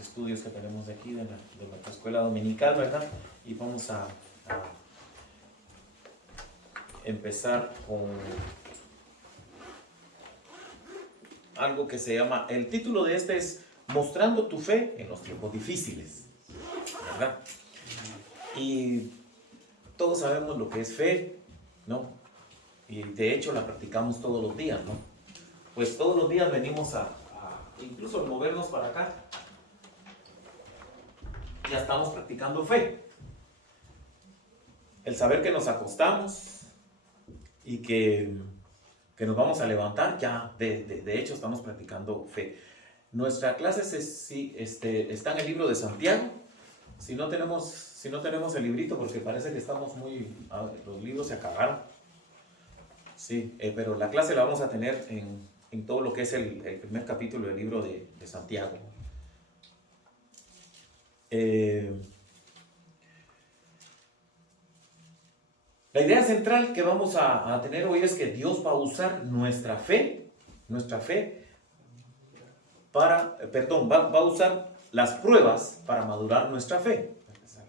estudios que tenemos aquí de nuestra escuela dominical, ¿verdad? Y vamos a empezar con algo que se llama, el título de este es Mostrando tu fe en los tiempos difíciles, ¿verdad? Y todos sabemos lo que es fe, ¿no? Y de hecho la practicamos todos los días, ¿no? Pues todos los días venimos incluso al movernos para acá, ya estamos practicando fe. El saber que nos acostamos y que nos vamos a levantar, ya de hecho estamos practicando fe. Nuestra clase está en el libro de Santiago. Si no tenemos el librito, porque parece que estamos los libros se acabaron. Sí, pero la clase la vamos a tener en todo lo que es el primer capítulo del libro de Santiago. La idea central que vamos a tener hoy es que Dios va a usar nuestra fe va a usar las pruebas para madurar nuestra fe.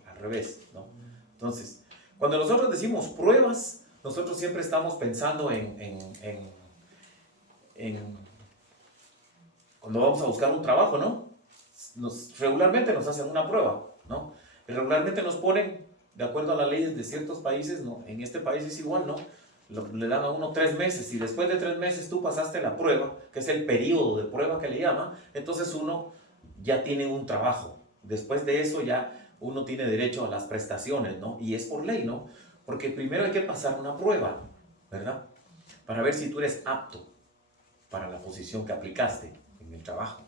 Al revés, ¿no? Entonces, cuando nosotros decimos pruebas, nosotros siempre estamos pensando en cuando vamos a buscar un trabajo, ¿no? Regularmente nos hacen una prueba, ¿no? Y regularmente nos ponen, de acuerdo a las leyes de ciertos países, ¿no? En este país es igual, ¿no? Le dan a uno 3 meses y después de 3 meses tú pasaste la prueba, que es el periodo de prueba que le llaman, entonces uno ya tiene un trabajo. Después de eso ya uno tiene derecho a las prestaciones, ¿no? Y es por ley, ¿no? Porque primero hay que pasar una prueba, ¿verdad? Para ver si tú eres apto para la posición que aplicaste en el trabajo.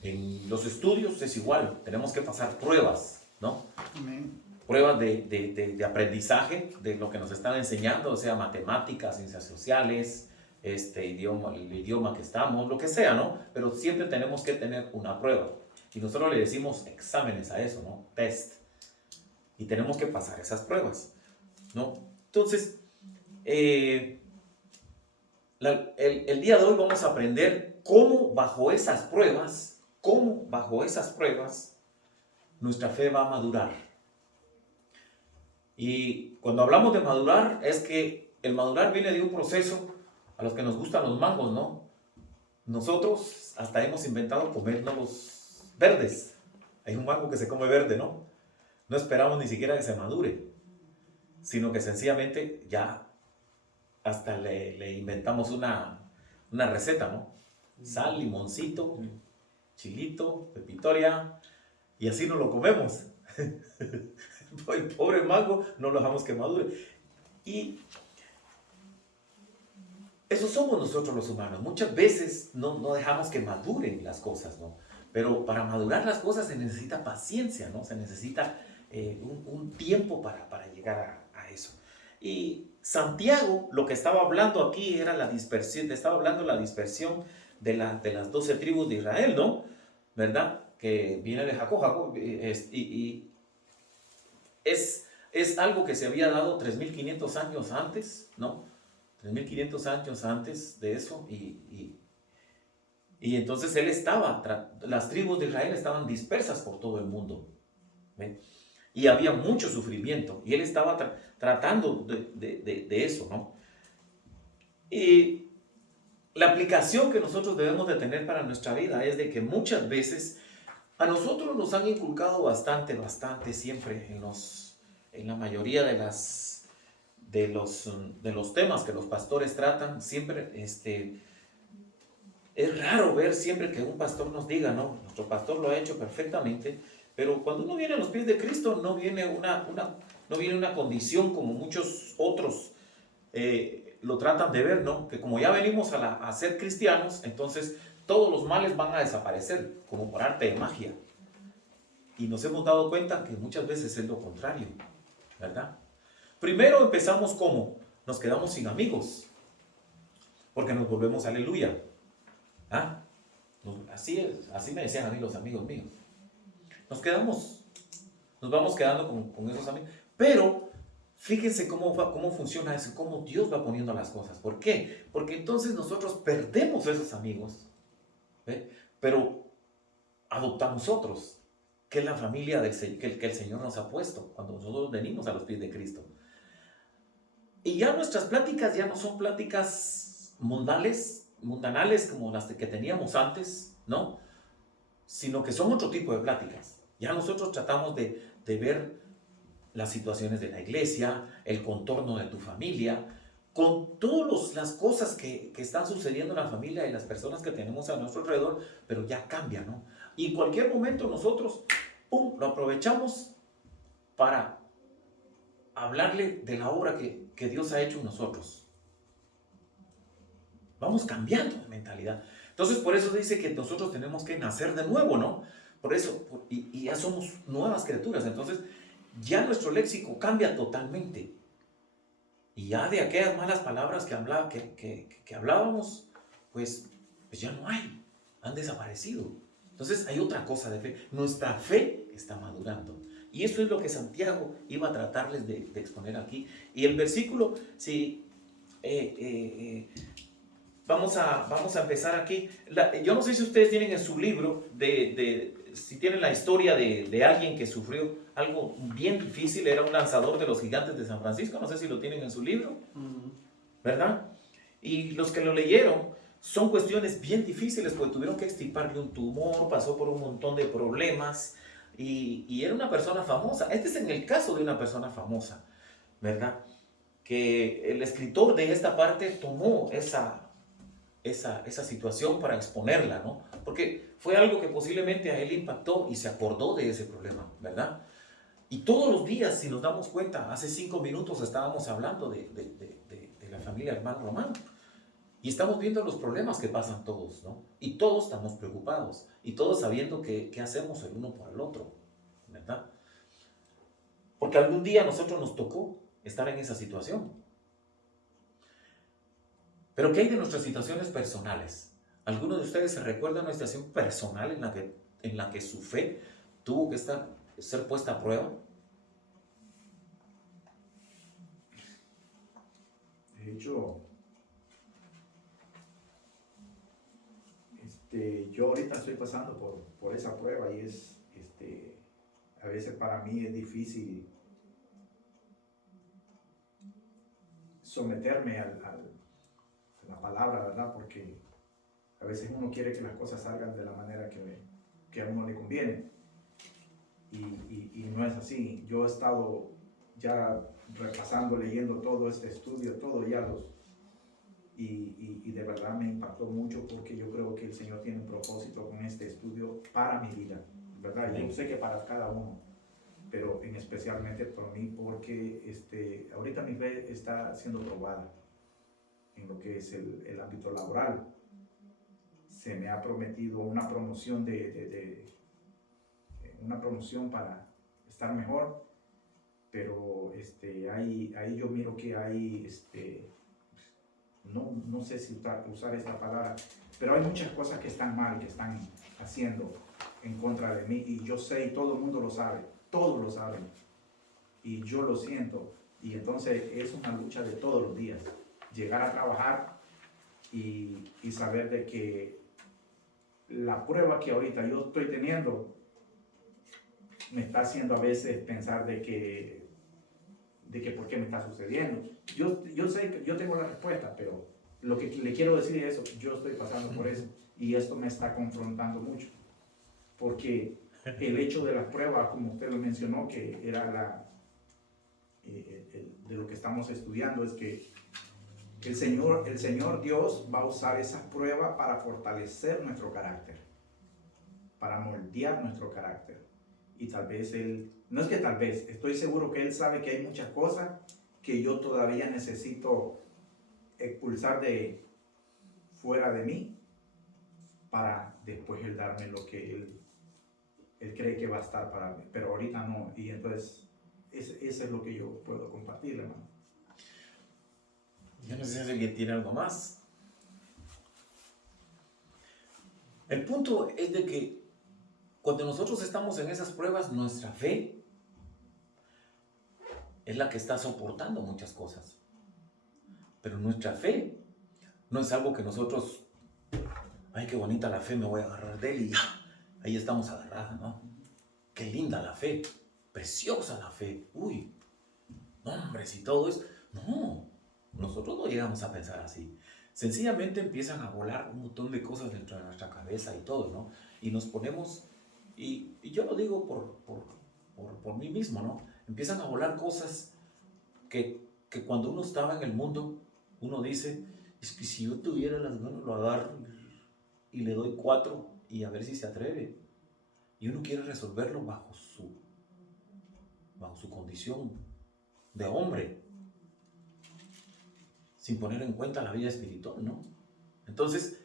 En los estudios es igual, tenemos que pasar pruebas, ¿no? Amén. Pruebas de aprendizaje de lo que nos están enseñando, o sea, matemáticas, ciencias sociales, el idioma que estamos, lo que sea, ¿no? Pero siempre tenemos que tener una prueba. Y nosotros le decimos exámenes a eso, ¿no? Test. Y tenemos que pasar esas pruebas, ¿no? Entonces, el día de hoy vamos a aprender cómo bajo esas pruebas, nuestra fe va a madurar. Y cuando hablamos de madurar, es que el madurar viene de un proceso a los que nos gustan los mangos, ¿no? Nosotros hasta hemos inventado comernos los verdes. Hay un mango que se come verde, ¿no? No esperamos ni siquiera que se madure, sino que sencillamente ya hasta le inventamos una receta, ¿no? Sal, limoncito, chilito, pepitoria, y así nos lo comemos. El pobre mango no lo dejamos que madure. Y eso somos nosotros los humanos. Muchas veces no dejamos que maduren las cosas, ¿no? Pero para madurar las cosas se necesita paciencia, ¿no? Se necesita un tiempo para llegar a eso. Y Santiago, lo que estaba hablando aquí era la dispersión, estaba hablando de la dispersión de las 12 tribus de Israel, ¿no? ¿Verdad? Que viene de Jacob, es algo que se había dado 3.500 años antes, ¿no? 3.500 años antes de eso, y entonces las tribus de Israel estaban dispersas por todo el mundo, ¿ve? Y había mucho sufrimiento, y él estaba tratando de eso, ¿no? Y la aplicación que nosotros debemos de tener para nuestra vida es de que muchas veces a nosotros nos han inculcado bastante, siempre en la mayoría de los temas que los pastores tratan, siempre es raro ver siempre que un pastor nos diga, no, nuestro pastor lo ha hecho perfectamente, pero cuando uno viene a los pies de Cristo no viene una condición como muchos otros lo tratan de ver, ¿no? Que como ya venimos a ser cristianos, entonces todos los males van a desaparecer como por arte de magia. Y nos hemos dado cuenta que muchas veces es lo contrario, ¿verdad? Primero empezamos como nos quedamos sin amigos, porque nos volvemos aleluya. ¿Ah? Así me decían a mí los amigos míos. Nos vamos quedando con esos amigos. Pero fíjense cómo funciona eso, cómo Dios va poniendo las cosas. ¿Por qué? Porque entonces nosotros perdemos esos amigos, ¿ve? Pero adoptamos otros, que es la familia que el Señor nos ha puesto cuando nosotros venimos a los pies de Cristo. Y ya nuestras pláticas ya no son pláticas mundanales como las que teníamos antes, ¿no? Sino que son otro tipo de pláticas. Ya nosotros tratamos de ver las situaciones de la iglesia, el contorno de tu familia, con todas las cosas que están sucediendo en la familia y las personas que tenemos a nuestro alrededor, pero ya cambia, ¿no? Y en cualquier momento nosotros, ¡pum!, lo aprovechamos para hablarle de la obra que Dios ha hecho en nosotros. Vamos cambiando de mentalidad. Entonces, por eso dice que nosotros tenemos que nacer de nuevo, ¿no? Por eso, y ya somos nuevas criaturas. Entonces, ya nuestro léxico cambia totalmente. Y ya de aquellas malas palabras que hablábamos, pues ya no hay, han desaparecido. Entonces hay otra cosa de fe. Nuestra fe está madurando. Y eso es lo que Santiago iba a tratarles de exponer aquí. Y el versículo, si vamos a empezar aquí. Yo no sé si ustedes tienen en su libro, si tienen la historia de alguien que sufrió algo bien difícil, era un lanzador de los gigantes de San Francisco, no sé si lo tienen en su libro, ¿verdad? Y los que lo leyeron, son cuestiones bien difíciles, porque tuvieron que extirparle un tumor, pasó por un montón de problemas, y era una persona famosa. Este es en el caso de una persona famosa, ¿verdad? Que el escritor de esta parte tomó esa situación para exponerla, ¿no? Porque fue algo que posiblemente a él impactó y se acordó de ese problema, ¿verdad? Y todos los días, si nos damos cuenta, hace 5 minutos estábamos hablando de la familia Hermano Román. Y estamos viendo los problemas que pasan todos, ¿no? Y todos estamos preocupados. Y todos sabiendo qué hacemos el uno por el otro, ¿verdad? Porque algún día a nosotros nos tocó estar en esa situación. Pero ¿qué hay de nuestras situaciones personales? ¿Alguno de ustedes se recuerda una situación personal en la que su fe tuvo que ser puesta a prueba? De hecho, yo ahorita estoy pasando por esa prueba y a veces para mí es difícil someterme a la palabra, ¿verdad? Porque a veces uno quiere que las cosas salgan de la manera que a uno le conviene y no es así. Yo he estado ya repasando, leyendo todo este estudio, todo ya y de verdad me impactó mucho porque yo creo que el Señor tiene un propósito con este estudio para mi vida, ¿verdad? Yo sé que para cada uno, pero especialmente por mí porque ahorita mi fe está siendo probada en lo que es el ámbito laboral. Se me ha prometido una promoción una promoción para estar mejor, pero ahí yo miro que hay no sé si usar esta palabra, pero hay muchas cosas que están mal, que están haciendo en contra de mí, y yo sé, y todo el mundo lo sabe, todos lo saben, y yo lo siento, y entonces es una lucha de todos los días, llegar a trabajar y saber de que la prueba que ahorita yo estoy teniendo me está haciendo a veces pensar de que por qué me está sucediendo. Yo sé que yo tengo la respuesta, pero lo que le quiero decir es eso, yo estoy pasando por eso y esto me está confrontando mucho, porque el hecho de las pruebas, como usted lo mencionó, que era de lo que estamos estudiando, es que el Señor Dios va a usar esas pruebas para fortalecer nuestro carácter, para moldear nuestro carácter. Y tal vez no es que tal vez, estoy seguro que Él sabe que hay muchas cosas que yo todavía necesito expulsar de fuera de mí para después Él darme lo que Él cree que va a estar para mí, pero ahorita no. Y entonces, eso es lo que yo puedo compartir, hermano. Yo no sé si alguien tiene algo más. El punto es de que cuando nosotros estamos en esas pruebas, nuestra fe es la que está soportando muchas cosas. Pero nuestra fe no es algo que nosotros, ay, qué bonita la fe, me voy a agarrar de él y ahí estamos agarradas, ¿no? Qué linda la fe, preciosa la fe. Uy, nombres y todo eso. No, nosotros no llegamos a pensar así. Sencillamente empiezan a volar un montón de cosas dentro de nuestra cabeza y todo, ¿no? Y nos ponemos, y yo lo digo por mí mismo, ¿no? Empiezan a volar cosas que cuando uno estaba en el mundo, uno dice, es que si yo tuviera las manos lo agarro y le doy 4 y a ver si se atreve. Y uno quiere resolverlo bajo su condición de hombre, sin poner en cuenta la vida espiritual, ¿no? Entonces,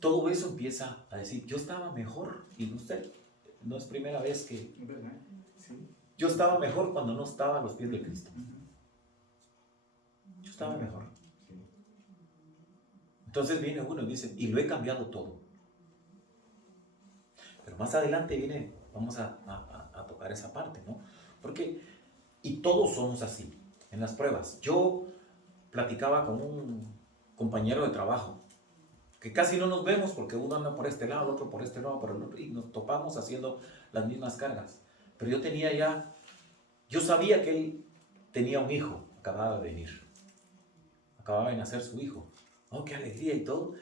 todo eso empieza a decir, yo estaba mejor, y usted, no es primera vez que... ¿Verdad? Sí. Yo estaba mejor cuando no estaba a los pies de Cristo. Yo estaba mejor. Entonces viene uno y dice, y lo he cambiado todo. Pero más adelante viene, vamos a tocar esa parte, ¿no? Porque, y todos somos así, en las pruebas. Yo platicaba con un compañero de trabajo, que casi no nos vemos porque uno anda por este lado, el otro por este lado, por el otro, y nos topamos haciendo las mismas cargas. Pero yo sabía que él tenía un hijo, acababa de venir, acababa de nacer su hijo. Oh, qué alegría y todo.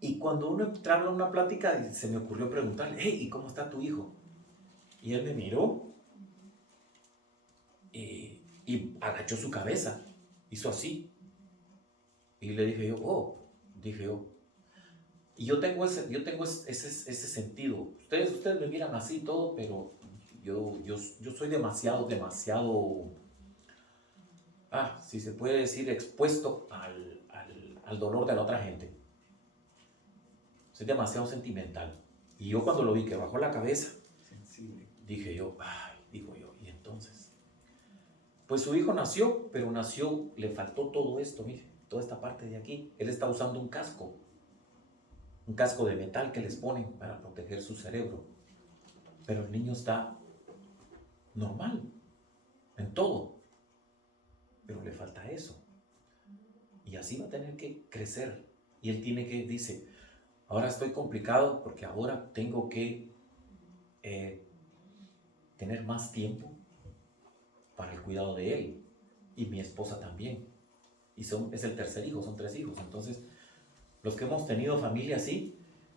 Y cuando uno entraba en una plática, se me ocurrió preguntarle, hey, ¿y cómo está tu hijo? Y él me miró y agachó su cabeza, hizo así. Y le dije yo, dije yo. Y yo tengo ese sentido. Ustedes me miran así y todo, pero yo soy demasiado, si se puede decir, expuesto al dolor de la otra gente. Soy demasiado sentimental. Y yo cuando lo vi que bajó la cabeza, Sensible. dije yo, digo yo, ¿y entonces? Pues su hijo nació, pero le faltó todo esto, mire, toda esta parte de aquí. Él está usando un casco de metal que les ponen para proteger su cerebro. Pero el niño está normal, en todo, pero le falta eso. Y así va a tener que crecer. Y él dice, ahora estoy complicado porque ahora tengo que tener más tiempo para el cuidado de él. Y mi esposa también. Y es el tercer hijo, son 3 hijos. Entonces, los que hemos tenido familia así,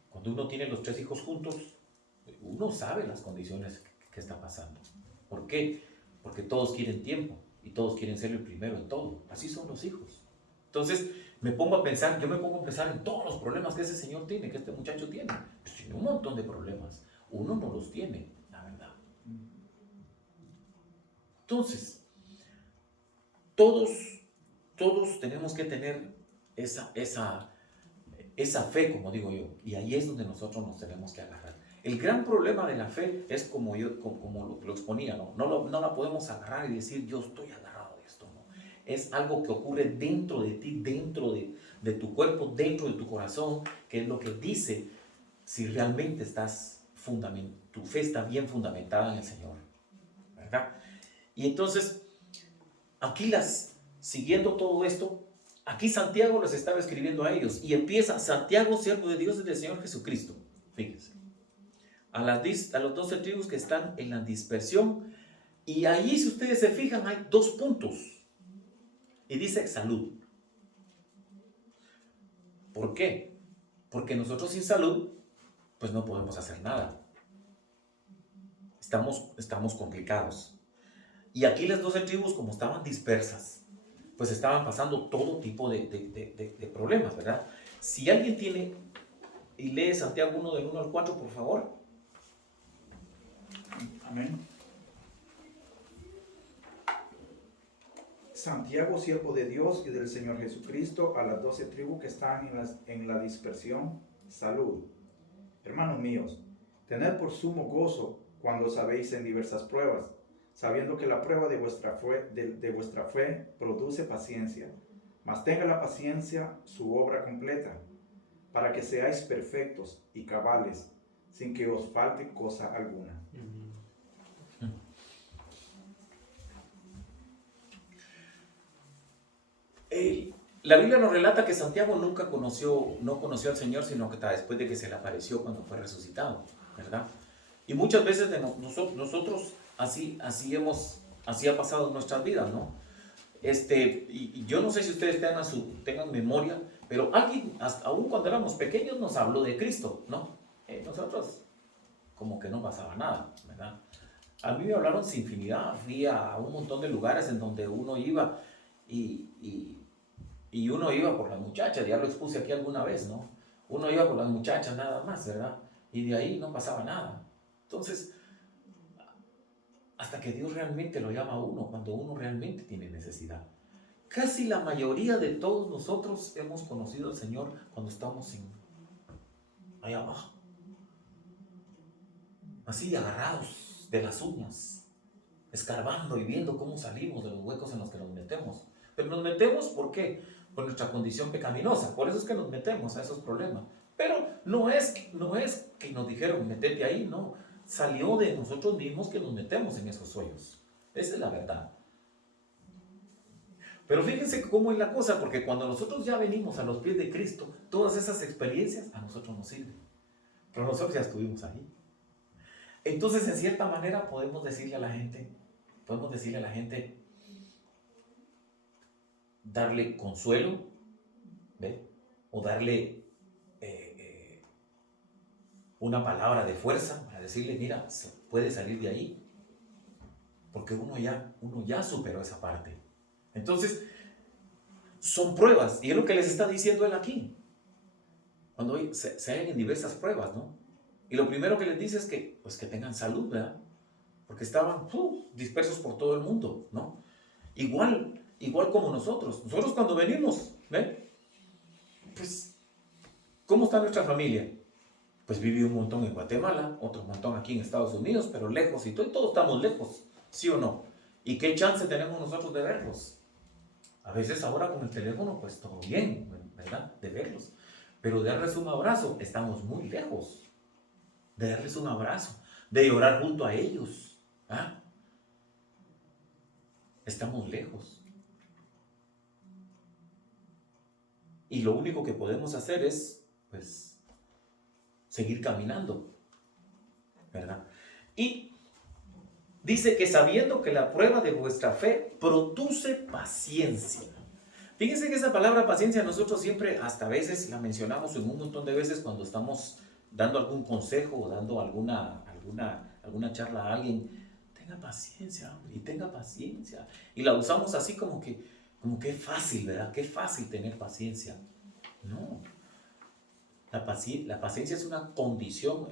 cuando uno tiene los 3 hijos juntos, uno sabe las condiciones que está pasando. ¿Por qué? Porque todos quieren tiempo y todos quieren ser el primero en todo. Así son los hijos. Entonces, yo me pongo a pensar en todos los problemas que ese señor tiene, que este muchacho tiene. Pues tiene un montón de problemas. Uno no los tiene, la verdad. Entonces, todos tenemos que tener esa fe, como digo yo, y ahí es donde nosotros nos tenemos que agarrar. El gran problema de la fe es como lo exponía, ¿no? No la podemos agarrar y decir, yo estoy agarrado de esto, ¿no? Es algo que ocurre dentro de ti, dentro de tu cuerpo, dentro de tu corazón, que es lo que dice si realmente tu fe está bien fundamentada en el Señor, ¿verdad? Y entonces, siguiendo todo esto, aquí Santiago les estaba escribiendo a ellos y empieza: Santiago, siervo de Dios y del Señor Jesucristo. Fíjense, a los 12 tribus que están en la dispersión, y allí, si ustedes se fijan, hay 2 puntos y dice salud. ¿Por qué? Porque nosotros sin salud pues no podemos hacer nada, estamos complicados. Y aquí las 12 tribus, como estaban dispersas, pues estaban pasando todo tipo de problemas, ¿verdad? Si alguien tiene y lee Santiago 1 del 1 al 4, por favor. Amén. Santiago, siervo de Dios y del Señor Jesucristo, a las 12 tribus que están en la dispersión, salud. Hermanos míos, tened por sumo gozo cuando os habéis en diversas pruebas, sabiendo que la prueba de vuestra fe produce paciencia. Mas tenga la paciencia su obra completa, para que seáis perfectos y cabales, sin que os falte cosa alguna. La Biblia nos relata que Santiago no conoció al Señor, sino que hasta después de que se le apareció cuando fue resucitado, ¿verdad? Y muchas veces nosotros así ha pasado en nuestras vidas, ¿no? Y yo no sé si ustedes tengan memoria, pero alguien, aún cuando éramos pequeños, nos habló de Cristo, ¿no? Nosotros como que no pasaba nada, ¿verdad? A mí me hablaron sin infinidad, fui a un montón de lugares en donde uno iba y uno iba por las muchachas, ya lo expuse aquí alguna vez, ¿no? Uno iba por las muchachas nada más, ¿verdad? Y de ahí no pasaba nada. Entonces, hasta que Dios realmente lo llama a uno, cuando uno realmente tiene necesidad. Casi la mayoría de todos nosotros hemos conocido al Señor cuando estamos allá abajo, así agarrados de las uñas, escarbando y viendo cómo salimos de los huecos en los que nos metemos. Pero nos metemos, ¿por qué? Por nuestra condición pecaminosa. Por eso es que nos metemos a esos problemas. Pero no es que nos dijeron, metete ahí, no. Salió de nosotros mismos que nos metemos en esos hoyos. Esa es la verdad. Pero fíjense cómo es la cosa, porque cuando nosotros ya venimos a los pies de Cristo, todas esas experiencias a nosotros nos sirven. Pero nosotros ya estuvimos ahí. Entonces, en cierta manera, podemos decirle a la gente, darle consuelo, ¿ve? O darle una palabra de fuerza para decirle, mira, se puede salir de ahí, porque uno ya superó esa parte. Entonces, son pruebas, y es lo que les está diciendo él aquí. Cuando se hallan en diversas pruebas, ¿no? Y lo primero que les dice es que, pues, que tengan salud, ¿verdad? Porque estaban dispersos por todo el mundo, ¿no? Igual como nosotros. Nosotros cuando venimos, ¿ve? Pues, ¿cómo está nuestra familia? Pues viví un montón en Guatemala, otro montón aquí en Estados Unidos, pero lejos, y todos estamos lejos, ¿sí o no? ¿Y qué chance tenemos nosotros de verlos? A veces ahora con el teléfono, pues todo bien, ¿verdad? De verlos. Pero de darles un abrazo, estamos muy lejos. De darles un abrazo, de llorar junto a ellos. ¿Ah? Estamos lejos. Y lo único que podemos hacer es, pues, seguir caminando, ¿verdad? Y dice que sabiendo que la prueba de vuestra fe produce paciencia. Fíjense que esa palabra paciencia nosotros siempre, hasta a veces la mencionamos en un montón de veces cuando estamos dando algún consejo o dando alguna charla a alguien. Tenga paciencia, hombre, y tenga paciencia. Y la usamos así como que es fácil, ¿verdad? Qué fácil tener paciencia. No. La paciencia es una condición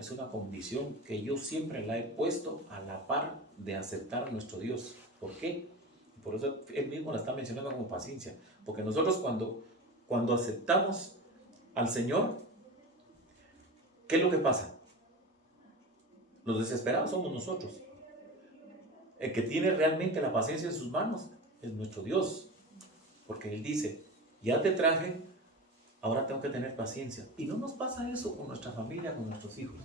que yo siempre la he puesto a la par de aceptar a nuestro Dios. ¿Por qué? Por eso él mismo la está mencionando como paciencia. Porque nosotros cuando aceptamos al Señor, ¿qué es lo que pasa? Los desesperados somos nosotros. El que tiene realmente la paciencia en sus manos es nuestro Dios. Porque Él dice, ya te traje, ahora tengo que tener paciencia. Y no nos pasa eso con nuestra familia, con nuestros hijos.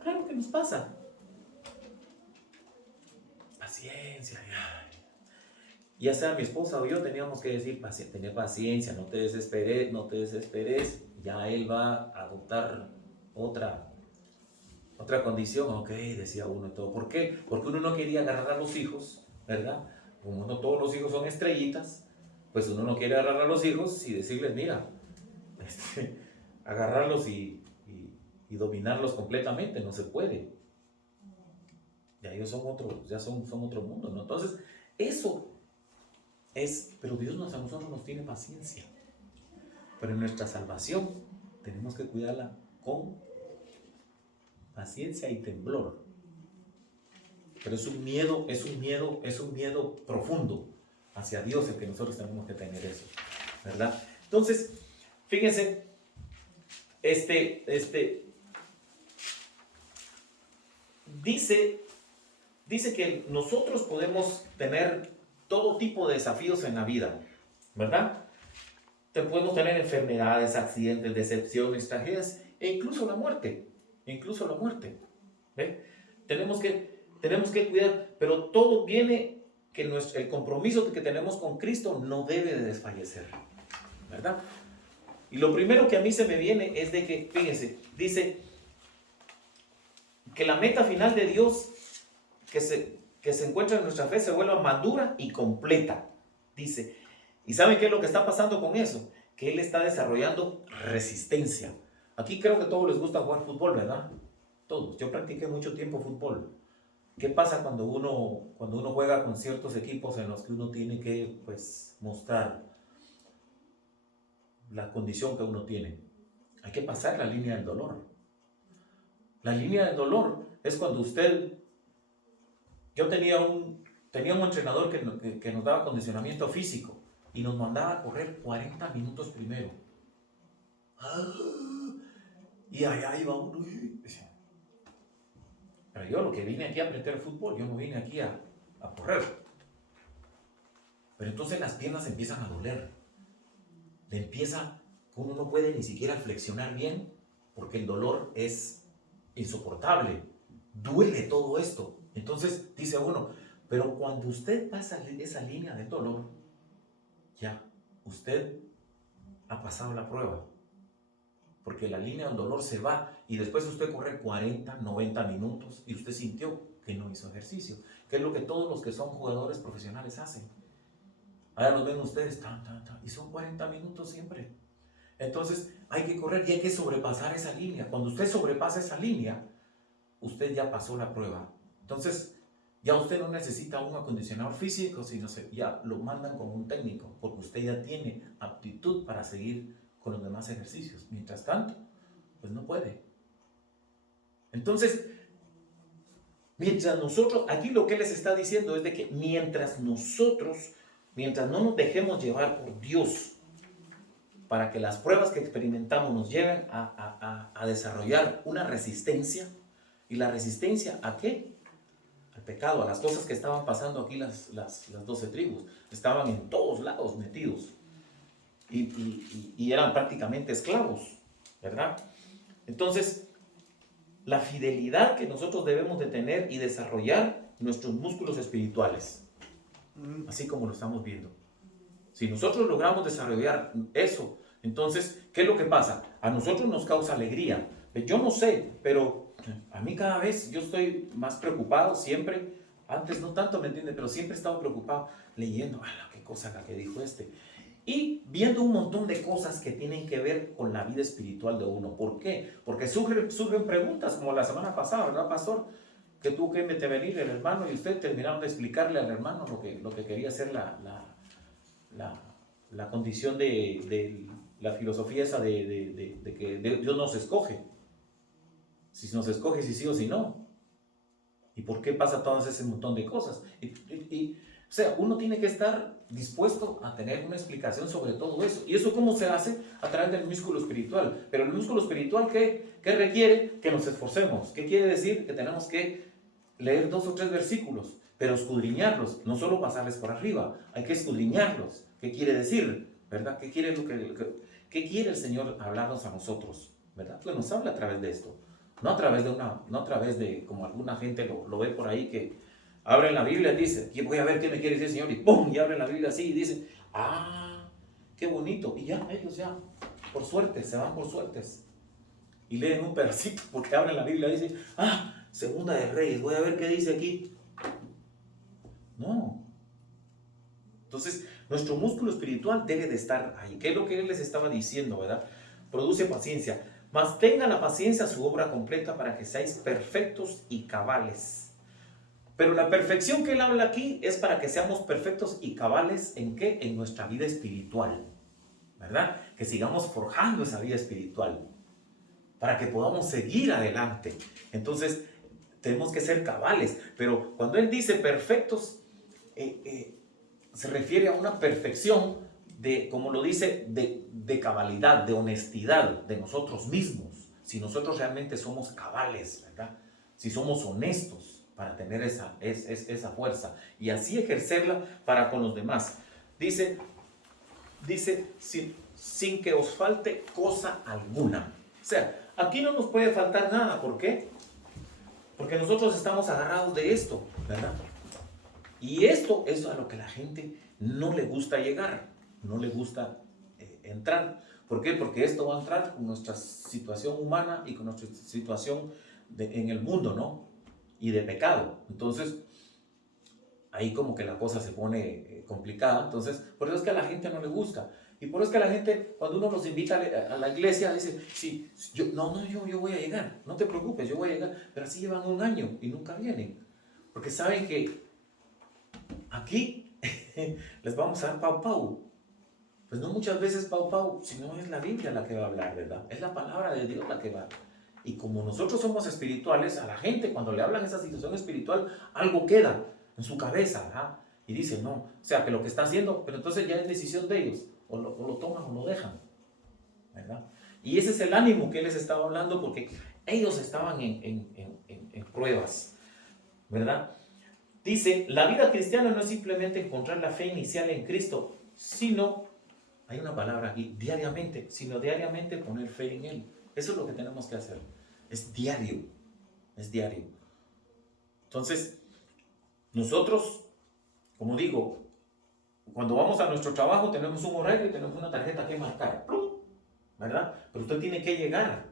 Claro que nos pasa. Paciencia. Ya sea mi esposa o yo teníamos que decir, tener paciencia, no te desesperes. Ya él va a adoptar otra condición. Ok, decía uno y todo. ¿Por qué? Porque uno no quería agarrar a los hijos, ¿verdad? Como no todos los hijos son estrellitas, pues uno no quiere agarrar a los hijos y decirles, mira, agarrarlos y dominarlos completamente, no se puede. Ya ellos son otro mundo, ¿no? Entonces, eso es, pero Dios a nosotros nos tiene paciencia. Pero en nuestra salvación tenemos que cuidarla con paciencia y temblor. Pero es un miedo profundo hacia Dios el que nosotros tenemos que tener eso, ¿verdad? Entonces, fíjense, dice que nosotros podemos tener todo tipo de desafíos en la vida, ¿verdad? Podemos tener enfermedades, accidentes, decepciones, tragedias e incluso la muerte. ¿Ve? Tenemos que cuidar, pero todo viene que el compromiso que tenemos con Cristo no debe de desfallecer, ¿verdad? Y lo primero que a mí se me viene es de que, fíjense, dice que la meta final de Dios que se encuentra en nuestra fe se vuelva madura y completa, dice. ¿Y saben qué es lo que está pasando con eso? Que Él está desarrollando resistencia. Aquí creo que a todos les gusta jugar fútbol, ¿verdad? Todos. Yo practiqué mucho tiempo fútbol. ¿Qué pasa cuando uno juega con ciertos equipos en los que uno tiene que, pues, mostrar la condición que uno tiene? Hay que pasar la línea del dolor. La línea del dolor es cuando yo tenía un entrenador que nos daba condicionamiento físico y nos mandaba a correr 40 minutos primero. Y allá iba uno. Pero yo lo que vine aquí a aprender fútbol, yo no vine aquí a correr. Pero entonces las piernas empiezan a doler. Uno no puede ni siquiera flexionar bien porque el dolor es insoportable. Duele todo esto. Entonces dice uno, pero cuando usted pasa esa línea del dolor, ya, usted ha pasado la prueba. Porque la línea del dolor se va y después usted corre 40, 90 minutos y usted sintió que no hizo ejercicio, que es lo que todos los que son jugadores profesionales hacen. Ahora los ven ustedes, y son 40 minutos siempre. Entonces hay que correr y hay que sobrepasar esa línea. Cuando usted sobrepasa esa línea, usted ya pasó la prueba. Entonces ya usted no necesita un acondicionador físico, sino ya lo mandan con un técnico, porque usted ya tiene aptitud para seguir con los demás ejercicios. Mientras tanto, pues no puede. Entonces, mientras nosotros, aquí lo que les está diciendo es de que mientras no nos dejemos llevar por Dios para que las pruebas que experimentamos nos lleven a desarrollar una resistencia. ¿Y la resistencia a qué? Al pecado, a las cosas que estaban pasando aquí las 12 tribus. Estaban en todos lados metidos. Y eran prácticamente esclavos, ¿verdad? Entonces, la fidelidad que nosotros debemos de tener y desarrollar nuestros músculos espirituales, así como lo estamos viendo. Si nosotros logramos desarrollar eso, entonces, ¿qué es lo que pasa? A nosotros nos causa alegría. Yo no sé, pero a mí cada vez yo estoy más preocupado siempre. Antes no tanto, ¿me entiende? Pero siempre he estado preocupado leyendo, qué cosa la que dijo este. Y viendo un montón de cosas que tienen que ver con la vida espiritual de uno. ¿Por qué? Porque surgen preguntas, como la semana pasada, ¿verdad, pastor? Que tuvo que venir el hermano y usted terminaron de explicarle al hermano lo que quería ser la condición de la filosofía esa de que Dios nos escoge. Si nos escoge, si sí o si no. ¿Y por qué pasa todo ese montón de cosas? O sea, uno tiene que estar dispuesto a tener una explicación sobre todo eso. ¿Y eso cómo se hace? A través del músculo espiritual. Pero el músculo espiritual, ¿qué requiere? Que nos esforcemos. ¿Qué quiere decir? Que tenemos que leer 2 o 3 versículos, pero escudriñarlos, no solo pasarles por arriba, hay que escudriñarlos. ¿Qué quiere decir? ¿Verdad? ¿Qué quiere el Señor hablarnos a nosotros? ¿Verdad? Pues nos habla a través de esto. No a través de como alguna gente lo ve por ahí, que abre la Biblia y dice, voy a ver qué me quiere decir el Señor, y ¡pum! Y abre la Biblia así y dice, qué bonito. Y ya, ellos ya, por suerte, se van por suertes. Y leen un pedacito porque abren la Biblia y dicen, Segunda de Reyes, voy a ver qué dice aquí. No. Entonces, nuestro músculo espiritual debe de estar ahí. ¿Qué es lo que él les estaba diciendo, verdad? Produce paciencia. Mas tenga la paciencia su obra completa para que seáis perfectos y cabales. Pero la perfección que él habla aquí es para que seamos perfectos y cabales, ¿en qué? En nuestra vida espiritual, ¿verdad? Que sigamos forjando esa vida espiritual para que podamos seguir adelante. Entonces, tenemos que ser cabales. Pero cuando él dice perfectos, se refiere a una perfección como lo dice, de cabalidad, de honestidad de nosotros mismos. Si nosotros realmente somos cabales, ¿verdad? Si somos honestos para tener esa fuerza y así ejercerla para con los demás. Dice sin que os falte cosa alguna. O sea, aquí no nos puede faltar nada. ¿Por qué? Porque nosotros estamos agarrados de esto, ¿verdad? Y esto es a lo que la gente no le gusta llegar, no le gusta entrar. ¿Por qué? Porque esto va a entrar con nuestra situación humana y con nuestra situación en el mundo, ¿no? Y de pecado. Entonces, ahí como que la cosa se pone complicada. Entonces, por eso es que a la gente no le gusta. Y por eso es que la gente, cuando uno los invita a la iglesia, dice, sí, yo voy a llegar, no te preocupes, yo voy a llegar. Pero así llevan un año y nunca vienen. Porque saben que aquí les vamos a dar pau pau. Pues no muchas veces pau pau, sino es la Biblia la que va a hablar, ¿verdad? Es la palabra de Dios la que va. Y como nosotros somos espirituales, a la gente cuando le hablan esa situación espiritual, algo queda en su cabeza, ¿verdad? Y dice, no, o sea, que lo que está haciendo, pero entonces ya es decisión de ellos, o lo toman o lo dejan, ¿verdad? Y ese es el ánimo que él les estaba hablando, porque ellos estaban en pruebas, ¿verdad? Dice, la vida cristiana no es simplemente encontrar la fe inicial en Cristo, sino, hay una palabra aquí, diariamente, sino diariamente poner fe en Él. Eso es lo que tenemos que hacer. Es diario, es diario. Entonces, nosotros, como digo, cuando vamos a nuestro trabajo tenemos un horario y tenemos una tarjeta que marcar, ¿verdad? Pero usted tiene que llegar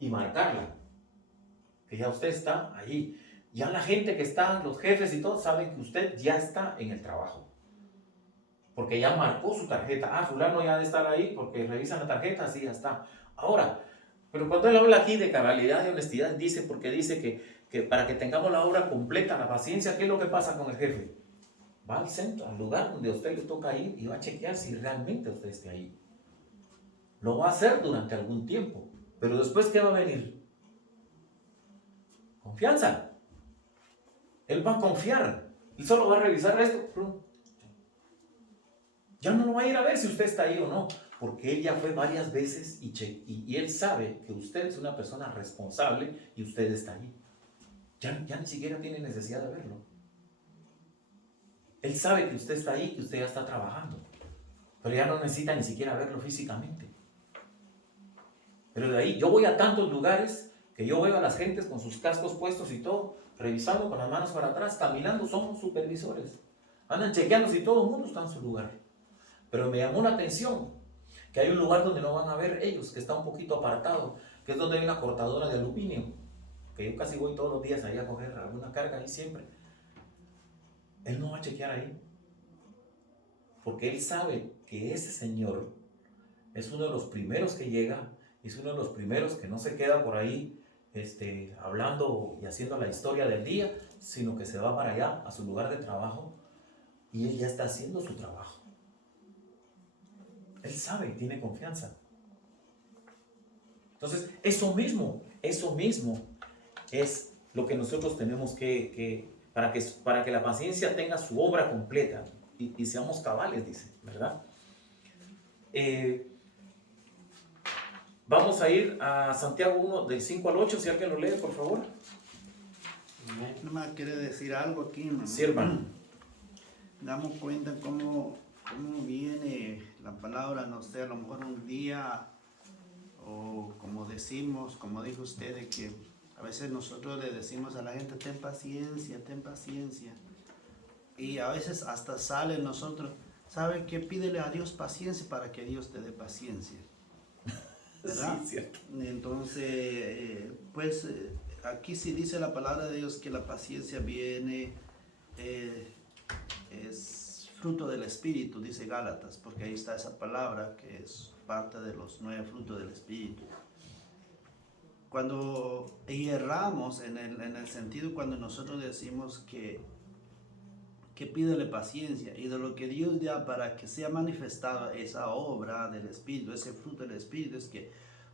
y marcarla, que ya usted está ahí. Ya la gente que está, los jefes y todos saben que usted ya está en el trabajo. Porque ya marcó su tarjeta. Ah, fulano ya debe estar ahí porque revisan la tarjeta, sí, ya está. Ahora, pero cuando él habla aquí de cabalidad y honestidad, dice, porque dice que para que tengamos la obra completa, la paciencia, ¿qué es lo que pasa con el jefe? Va al centro, al lugar donde a usted le toca ir y va a chequear si realmente usted esté ahí. Lo va a hacer durante algún tiempo. Pero después, ¿qué va a venir? Confianza. Él va a confiar. Él solo va a revisar esto. Ya no lo va a ir a ver si usted está ahí o no, porque él ya fue varias veces y él sabe que usted es una persona responsable y usted está ahí. Ya ni siquiera tiene necesidad de verlo. Él sabe que usted está ahí, que usted ya está trabajando, pero ya no necesita ni siquiera verlo físicamente. Pero de ahí, yo voy a tantos lugares que yo veo a las gentes con sus cascos puestos y todo, revisando con las manos para atrás, caminando, somos supervisores. Andan chequeando si todo el mundo está en su lugar. Pero me llamó la atención que hay un lugar donde no van a ver ellos, que está un poquito apartado, que es donde hay una cortadora de aluminio, que yo casi voy todos los días ahí a coger alguna carga ahí siempre. Él no va a chequear ahí, porque él sabe que ese señor es uno de los primeros que llega, es uno de los primeros que no se queda por ahí hablando y haciendo la historia del día, sino que se va para allá, a su lugar de trabajo, y él ya está haciendo su trabajo. Él sabe y tiene confianza. Entonces, eso mismo es lo que nosotros tenemos para que la paciencia tenga su obra completa y seamos cabales, dice, ¿verdad? Vamos a ir a Santiago 1, del 5 al 8, si alguien lo lee, por favor. Nomás quiere decir algo aquí, ¿no? Sí, hermano. Damos cuenta cómo viene la palabra, no sé, a lo mejor un día, o como decimos, como dijo usted, de que a veces nosotros le decimos a la gente, ten paciencia, y a veces hasta sale nosotros, ¿sabe qué? Pídele a Dios paciencia para que Dios te dé paciencia, ¿verdad? Sí, cierto. Entonces, aquí sí dice la palabra de Dios que la paciencia viene, es fruto del Espíritu, dice Gálatas, porque ahí está esa palabra que es parte de los 9 frutos del Espíritu. Cuando erramos en el sentido cuando nosotros decimos que pídele paciencia, y de lo que Dios da para que sea manifestada esa obra del Espíritu, ese fruto del Espíritu, es que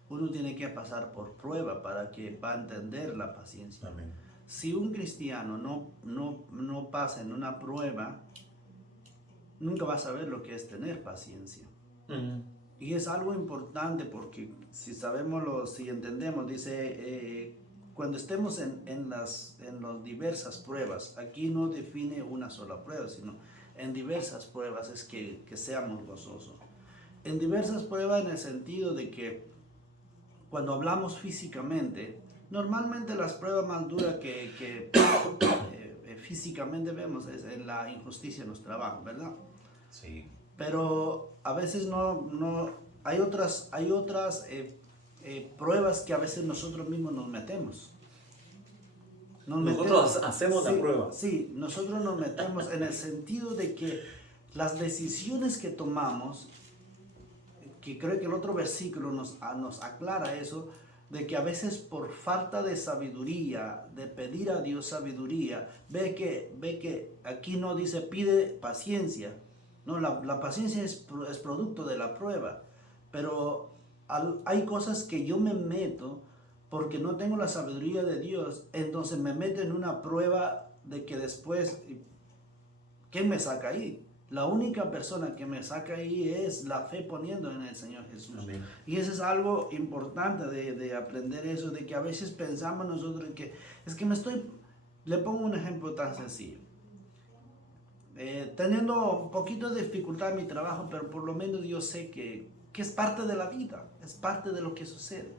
uno tiene que pasar por prueba para que va a entender la paciencia. Amén. Si un cristiano no pasa en una prueba, nunca va a saber lo que es tener paciencia. Uh-huh. Y es algo importante porque si sabemos, si entendemos, dice, cuando estemos en las diversas pruebas, aquí no define una sola prueba, sino en diversas pruebas es que seamos gozosos. En diversas pruebas en el sentido de que cuando hablamos físicamente, normalmente las pruebas más duras que físicamente vemos es en la injusticia en los trabajos, ¿verdad? Sí. Pero a veces hay otras pruebas que a veces nosotros mismos nos metemos. Nosotros hacemos sí, la prueba. Sí, nosotros nos metemos en el sentido de que las decisiones que tomamos, que creo que el otro versículo nos aclara eso, de que a veces por falta de sabiduría, de pedir a Dios sabiduría, ve que aquí no dice pide paciencia, no, la paciencia es producto de la prueba, pero hay cosas que yo me meto porque no tengo la sabiduría de Dios, entonces me meto en una prueba de que después, ¿quién me saca ahí? La única persona que me saca ahí es la fe poniendo en el Señor Jesús. Amén. Y eso es algo importante de aprender eso, de que a veces pensamos nosotros que, le pongo un ejemplo tan sencillo. Teniendo un poquito de dificultad en mi trabajo, pero por lo menos yo sé que es parte de la vida, es parte de lo que sucede.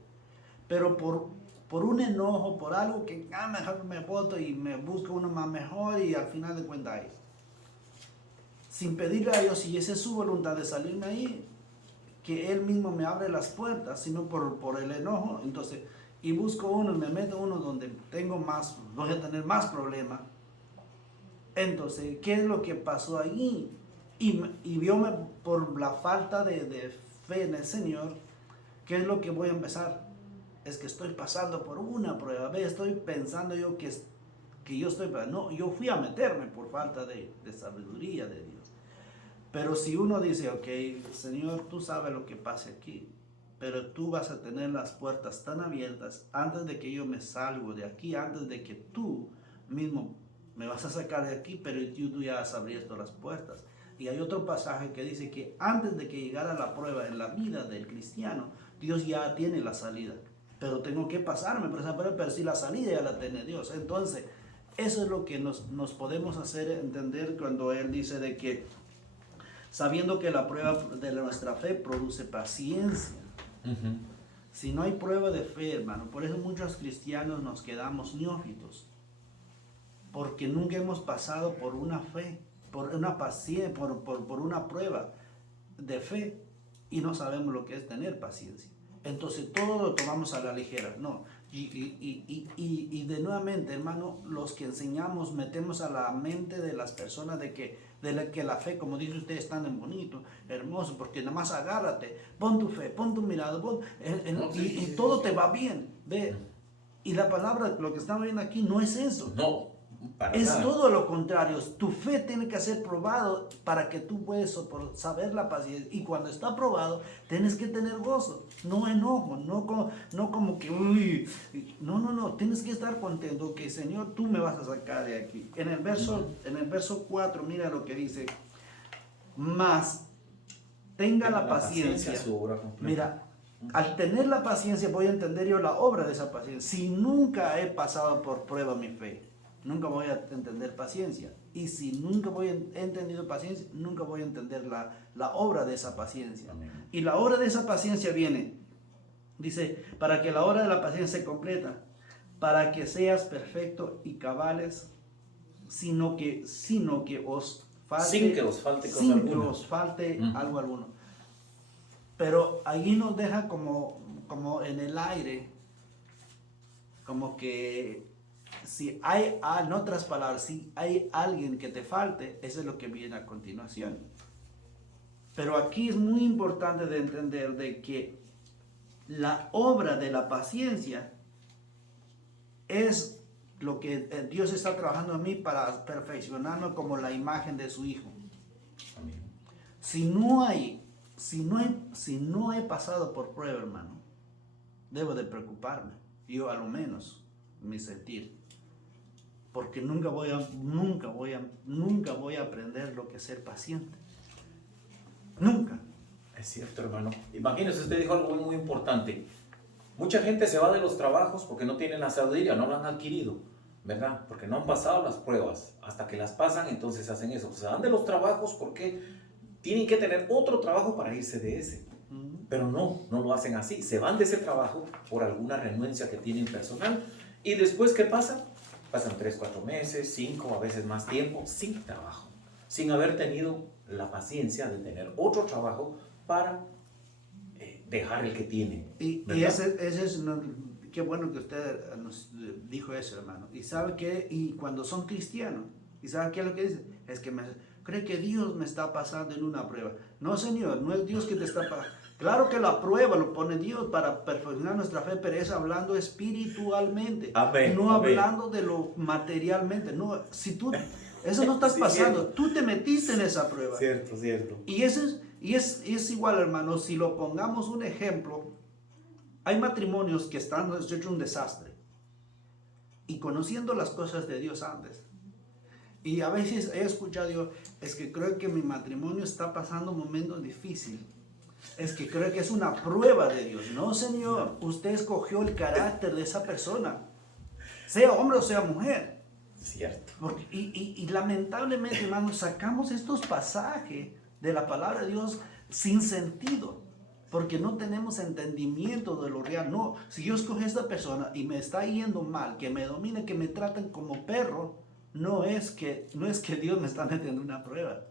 Pero por un enojo, por algo que mejor me voto y me busco uno más mejor y al final de cuentas ahí. Sin pedirle a Dios, si esa es su voluntad de salirme ahí, que Él mismo me abre las puertas, sino por el enojo, entonces, y busco uno, me meto uno donde voy a tener más problemas. Entonces, ¿qué es lo que pasó allí? Y vióme por la falta de fe en el Señor, ¿qué es lo que voy a empezar? Es que estoy pasando por una prueba, estoy pensando yo que yo yo fui a meterme por falta de sabiduría de Dios. Pero si uno dice, ok, Señor, tú sabes lo que pasa aquí, pero tú vas a tener las puertas tan abiertas antes de que yo me salgo de aquí, antes de que tú mismo me vas a sacar de aquí, pero tú ya has abierto las puertas. Y hay otro pasaje que dice que antes de que llegara la prueba en la vida del cristiano, Dios ya tiene la salida. Pero tengo que pasarme por esa prueba, pero si la salida ya la tiene Dios. Entonces, eso es lo que nos podemos hacer entender cuando Él dice de que sabiendo que la prueba de nuestra fe produce paciencia. Uh-huh. Si no hay prueba de fe, hermano, por eso muchos cristianos nos quedamos neófitos, porque nunca hemos pasado por una fe, por una paciencia, por una prueba de fe, y no sabemos lo que es tener paciencia. Entonces todo lo tomamos a la ligera, no. Y de nuevamente, hermano, los que enseñamos metemos a la mente de las personas de que la fe, como dice usted, es tan bonito, hermoso, porque nada más agárrate, pon tu fe, pon tu mirada, y todo te va bien, ve. Y la palabra, lo que estamos viendo aquí, no es eso. No, para es nada. todo lo contrario. Tu fe tiene que ser probado para que tú puedas saber la paciencia. Y cuando está probado, tienes que tener gozo, no enojo, no como que, uy, no, tienes que estar contento que Señor, tú me vas a sacar de aquí. En el verso 4, mira lo que dice, más tenga la paciencia. Su obra completa. Mira, al tener la paciencia voy a entender yo la obra de esa paciencia. Si nunca he pasado por prueba mi fe, nunca voy a entender paciencia. Y si nunca he entendido paciencia, nunca voy a entender la obra de esa paciencia. Amén. Y la obra de esa paciencia viene, dice, para que la obra de la paciencia se completa, para que seas perfecto y cabales, sino que os falte, sin que os falte cosa sin que alguna. os falte Uh-huh. algo alguno. Pero allí nos deja como en el aire, como que si hay, en otras palabras, si hay alguien que te falte, eso es lo que viene a continuación. Pero aquí es muy importante de entender de que la obra de la paciencia es lo que Dios está trabajando en mí para perfeccionarme como la imagen de su Hijo. Amén. Si no he pasado por prueba, hermano, debo de preocuparme, yo a lo menos, mi sentir, porque nunca voy a aprender lo que es ser paciente, nunca. Es cierto, hermano. Imagínese, usted dijo algo muy importante. Mucha gente se va de los trabajos porque no tienen la sabiduría, no la han adquirido, ¿verdad? Porque no han pasado las pruebas. Hasta que las pasan, entonces hacen eso. Se van de los trabajos porque tienen que tener otro trabajo para irse de ese. Pero no lo hacen así. Se van de ese trabajo por alguna renuencia que tienen personal. Y después, ¿qué pasa? pasan 3, 4 meses, 5, a veces más tiempo, sin trabajo, sin haber tenido la paciencia de tener otro trabajo para dejar el que tiene. Y ese es, qué bueno que usted nos dijo eso, hermano. Y sabe que, y cuando son cristianos, y sabe qué es lo que dice, es que cree que Dios me está pasando en una prueba. No, Señor, no es Dios que te está pasando. Claro que la prueba lo pone Dios para perfeccionar nuestra fe, pero es hablando espiritualmente. Amén, No amén. hablando de lo materialmente. No, si tú, eso no estás Sí, pasando, cierto. tú te metiste en esa prueba. Cierto, cierto. Y es igual, hermano, si lo pongamos un ejemplo, hay matrimonios que están hechos un desastre. Y conociendo las cosas de Dios antes. Y a veces he escuchado, yo, es que creo que mi matrimonio está pasando un momento difícil. Es que creo que es una prueba de Dios. No, Señor, usted escogió el carácter de esa persona. Sea hombre o sea mujer. Cierto. Y lamentablemente, hermanos, sacamos estos pasajes de la palabra de Dios sin sentido, porque no tenemos entendimiento de lo real. No, si yo escogí a esta persona y me está yendo mal, que me domine, que me traten como perro, no es que Dios me está metiendo una prueba.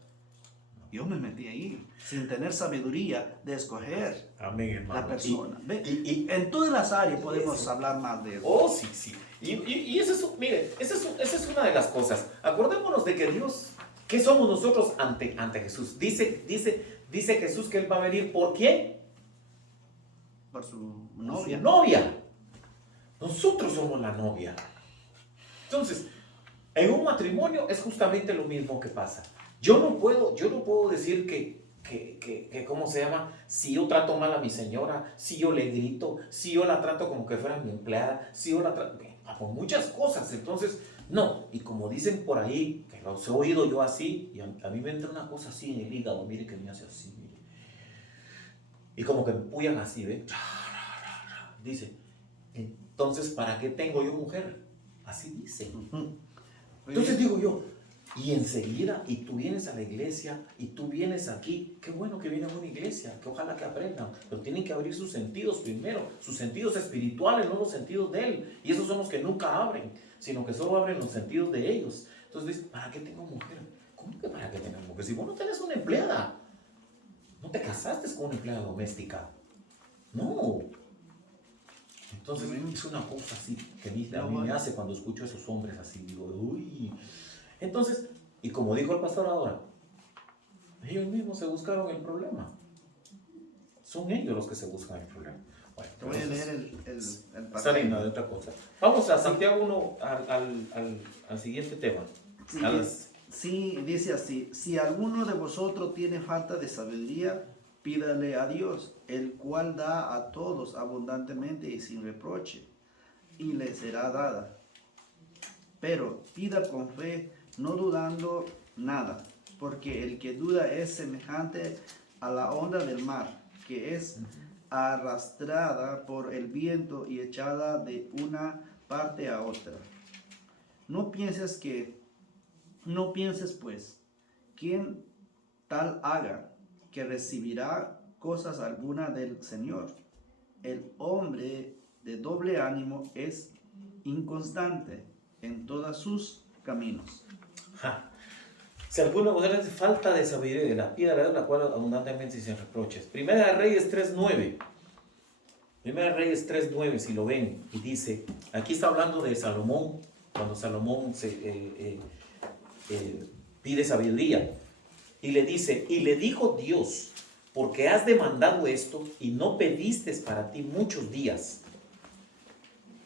Yo me metí ahí sin tener sabiduría de escoger Amén, hermano. la persona. Y En todas las áreas podemos hablar más de eso. oh, sí, sí. Y eso es, mire, esa es una de las cosas. Acordémonos de que Dios, ¿qué somos nosotros ante Jesús? Dice Jesús que Él va a venir ¿por quién? Por su Por novia. su novia. Nosotros somos la novia. Entonces, en un matrimonio es justamente lo mismo que pasa. Yo no puedo decir que ¿cómo se llama? Si yo trato mal a mi señora, si yo le grito, si yo la trato como que fuera mi empleada, si yo la trato por muchas cosas. Entonces, no. Y como dicen por ahí, que los he oído yo así, y a mí me entra una cosa así en el hígado, mire que me hace así, mire. Y como que me empujan así, ¿ve? Dice, entonces, ¿para qué tengo yo mujer? Así dice. Entonces digo yo, y enseguida, y tú vienes a la iglesia, y tú vienes aquí, qué bueno que vienen a una iglesia, que ojalá que aprendan, pero tienen que abrir sus sentidos primero, sus sentidos espirituales, no los sentidos de Él, y esos son los que nunca abren, sino que solo abren los sentidos de ellos. Entonces dices, ¿para qué tengo mujer? ¿Cómo que para qué tengo mujer? Si vos no tenés una empleada, no te casaste con una empleada doméstica, no. Entonces es una cosa así que a mí me hace cuando escucho a esos hombres así, digo, uy. Entonces, y como dijo el pastor ahora, ellos mismos se buscaron el problema. Son ellos los que se buscan el problema. Bueno, Te voy a leer el pasaje. saliendo de otra cosa. Vamos a Santiago 1 al siguiente tema. Sí, dice así: si alguno de vosotros tiene falta de sabiduría, pídale a Dios, el cual da a todos abundantemente y sin reproche, y le será dada. Pero pida con fe, no dudando nada, porque el que duda es semejante a la onda del mar, que es arrastrada por el viento y echada de una parte a otra. No pienses pues, quien tal haga, que recibirá cosas alguna del Señor. El hombre de doble ánimo es inconstante en todos sus caminos. Si alguno de vosotros tiene falta de sabiduría, la piedra la cual abundantemente y sin reproches. Primera Reyes 3:9. Primera Reyes 3:9, si lo ven, y dice, aquí está hablando de Salomón, cuando Salomón pide sabiduría, y le dice, y le dijo Dios, porque has demandado esto y no pediste para ti muchos días.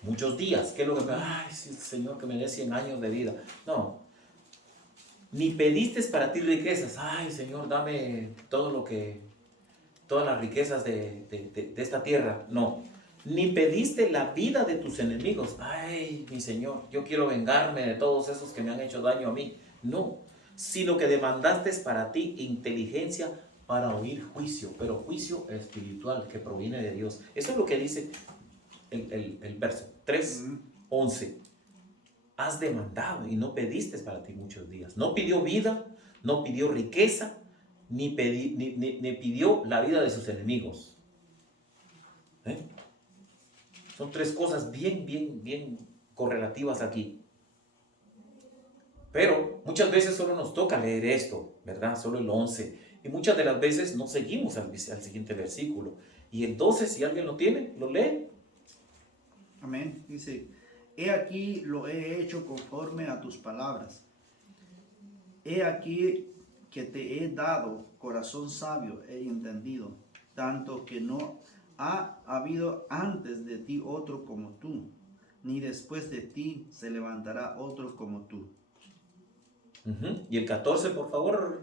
Muchos días, ¿qué es lo que ay, sí, Señor, que me dé 100 años de vida? No. Ni pediste para ti riquezas. Ay, Señor, dame todas las riquezas de esta tierra. No. Ni pediste la vida de tus enemigos. Ay, mi Señor, yo quiero vengarme de todos esos que me han hecho daño a mí. No. Sino que demandaste para ti inteligencia para oír juicio. Pero juicio espiritual que proviene de Dios. Eso es lo que dice el verso 3:11. Has demandado y no pediste para ti muchos días. No pidió vida, no pidió riqueza, ni pidió la vida de sus enemigos. Son tres cosas bien correlativas aquí. Pero muchas veces solo nos toca leer esto, ¿verdad? Solo el 11. Y muchas de las veces no seguimos al siguiente versículo. Y el 12, si alguien lo tiene, lo lee. Amén. Dice, he aquí lo he hecho conforme a tus palabras. He aquí que te he dado corazón sabio e entendido, tanto que no ha habido antes de ti otro como tú, ni después de ti se levantará otro como tú. Y el 14, por favor.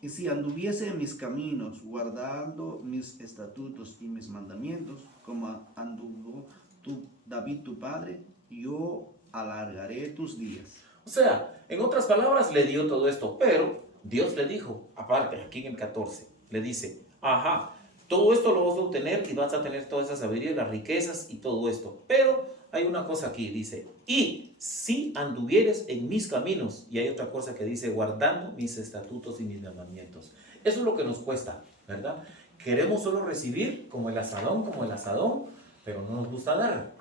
Y si anduviese en mis caminos, guardando mis estatutos y mis mandamientos, como anduvo David tu padre, yo alargaré tus días. O sea, en otras palabras, le dio todo esto, pero Dios le dijo, aparte, aquí en el 14, le dice, ajá, todo esto lo vas a obtener y vas a tener toda esa sabiduría, las riquezas y todo esto. Pero hay una cosa aquí, dice, y si anduvieres en mis caminos, y hay otra cosa que dice, guardando mis estatutos y mis mandamientos. Eso es lo que nos cuesta, ¿verdad? Queremos solo recibir como el asadón, pero no nos gusta dar,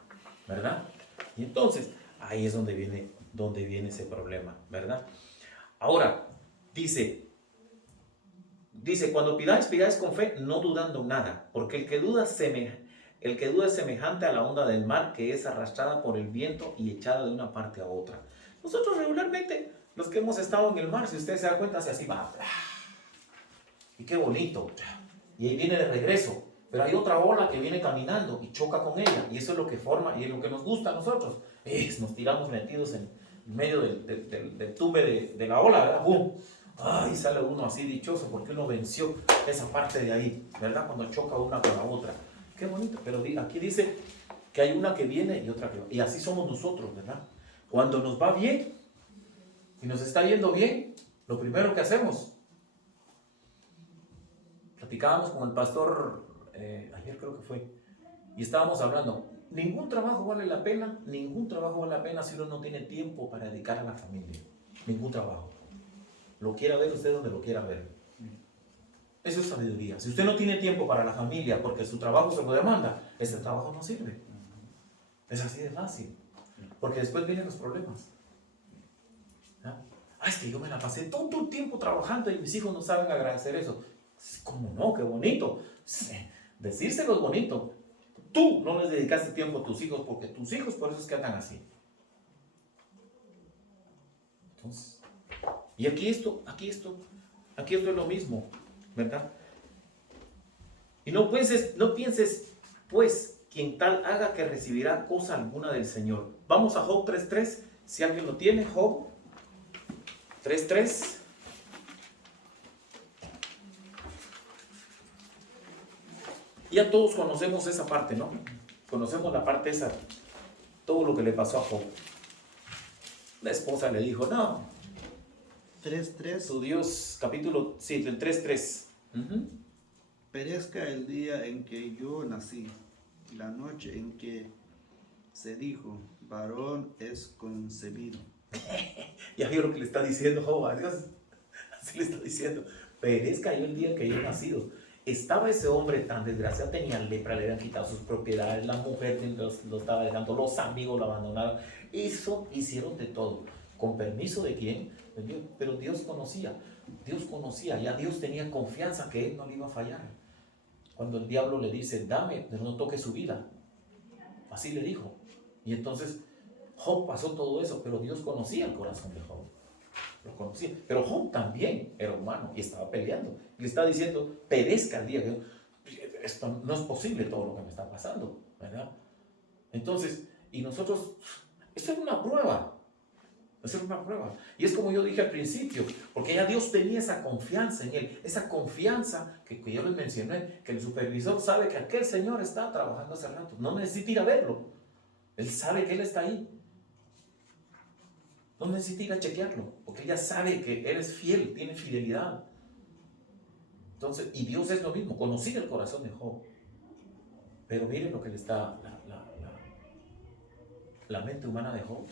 ¿verdad? Y entonces, ahí es donde viene ese problema, ¿verdad? Ahora, dice, cuando pidáis con fe, no dudando nada, porque el que duda es semejante a la onda del mar que es arrastrada por el viento y echada de una parte a otra. Nosotros regularmente, los que hemos estado en el mar, si ustedes se dan cuenta, así va. Y qué bonito. Y ahí viene de regreso. Pero hay otra ola que viene caminando y choca con ella. Y eso es lo que forma y es lo que nos gusta a nosotros. Nos tiramos metidos en medio del tumbe de la ola, ¿verdad? ¡Bum! Ay, sale uno así dichoso porque uno venció esa parte de ahí, ¿verdad? Cuando choca una con la otra. Qué bonito, pero aquí dice que hay una que viene y otra que va. Y así somos nosotros, ¿verdad? Cuando nos va bien y nos está yendo bien, lo primero que hacemos, platicábamos con el pastor, ayer creo que fue, y estábamos hablando, ningún trabajo vale la pena si uno no tiene tiempo para dedicar a la familia. Ningún trabajo. Lo quiera ver usted donde lo quiera ver. Eso es sabiduría. Si usted no tiene tiempo para la familia porque su trabajo se lo demanda, ese trabajo no sirve. Es así de fácil. Porque después vienen los problemas. ¿Ah? Es que yo me la pasé todo el tiempo trabajando y mis hijos no saben agradecer eso. ¿Cómo no? ¡Qué bonito! Decírselo es bonito. Tú no les dedicaste tiempo a tus hijos porque tus hijos por eso es que andan así. Entonces, y aquí esto es lo mismo, ¿verdad? Y no pienses, pues, quien tal haga que recibirá cosa alguna del Señor. Vamos a Job 3.3, si alguien lo tiene, Job 3.3. Ya todos conocemos esa parte, ¿no? Conocemos la parte esa, todo lo que le pasó a Job. La esposa le dijo, no. 3.3. Su Dios, capítulo, sí, el 3.3. Perezca el día en que yo nací, la noche en que se dijo, varón es concebido. Ya vio lo que le está diciendo Job a Dios. Así le está diciendo, perezca yo el día que yo he nacido. Estaba ese hombre tan desgraciado, tenía lepra, le habían quitado sus propiedades, la mujer lo estaba dejando, los amigos lo abandonaron. Hicieron de todo. ¿Con permiso de quién? Pero Dios conocía, ya Dios tenía confianza que él no le iba a fallar. Cuando el diablo le dice, dame, pero no toque su vida. Así le dijo. Y entonces Job pasó todo eso, pero Dios conocía el corazón de Job. Lo conocía. Pero Job también era humano y estaba peleando. Y le estaba diciendo, perezca el día que esto no es posible todo lo que me está pasando, ¿verdad? Entonces, y nosotros, esto es una prueba. Esto es una prueba. Y es como yo dije al principio, porque ya Dios tenía esa confianza en él, esa confianza que yo les mencioné, que el supervisor sabe que aquel señor está trabajando hace rato, no necesita ir a verlo, él sabe que él está ahí. No necesita ir a chequearlo, porque ella sabe que él es fiel, tiene fidelidad. Entonces, y Dios es lo mismo, conocía el corazón de Job. Pero miren lo que le está, la mente humana de Job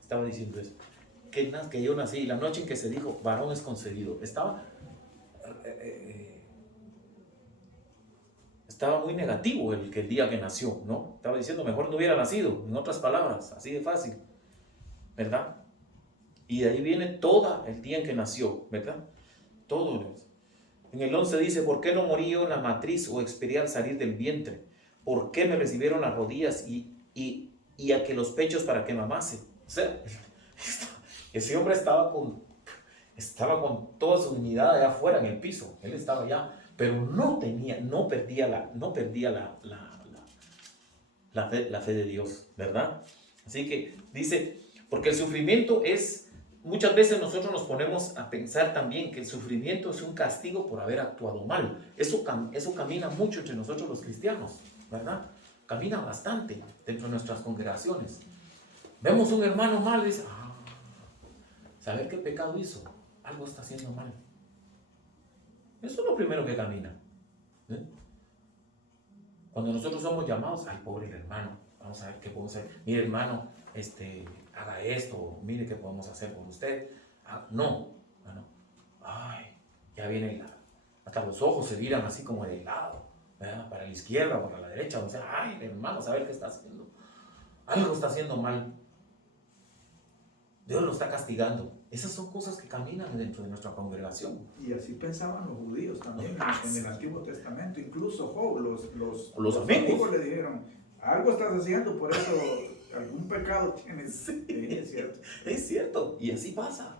estaba diciendo eso. Que yo nací, la noche en que se dijo, varón es concebido. Estaba muy negativo el día que nació, ¿no? Estaba diciendo, mejor no hubiera nacido, en otras palabras, así de fácil. ¿verdad? Y de ahí viene todo el día en que nació, ¿verdad? Todo. En el 11 dice, ¿por qué no morí yo en la matriz o expiré al salir del vientre? ¿Por qué me recibieron las rodillas y a que los pechos para que mamase? O sea, ese hombre estaba con toda su dignidad allá afuera en el piso. Él estaba allá, pero no perdía la fe de Dios, ¿verdad? Así que dice, porque el sufrimiento muchas veces nosotros nos ponemos a pensar también que el sufrimiento es un castigo por haber actuado mal. Eso camina mucho entre nosotros los cristianos, ¿verdad? Camina bastante dentro de nuestras congregaciones. Vemos un hermano mal y dice, ¿saber qué pecado hizo? Algo está haciendo mal. Eso es lo primero que camina. ¿Eh? Cuando nosotros somos llamados, ay, pobre el hermano, vamos a ver qué podemos hacer. Mire, hermano, haga esto, mire qué podemos hacer por usted. No. Ay, ya viene hasta los ojos se viran así como de lado, ¿verdad? Para la izquierda, para la derecha, o sea, ay, hermano, a ver qué está haciendo. Algo está haciendo mal. Dios lo está castigando. Esas son cosas que caminan dentro de nuestra congregación. Y así pensaban los judíos también en el Antiguo Testamento. Incluso Job, Los amigos le dijeron, algo estás haciendo, por eso algún pecado tienes. Sí, es cierto. Es cierto. Y así pasa.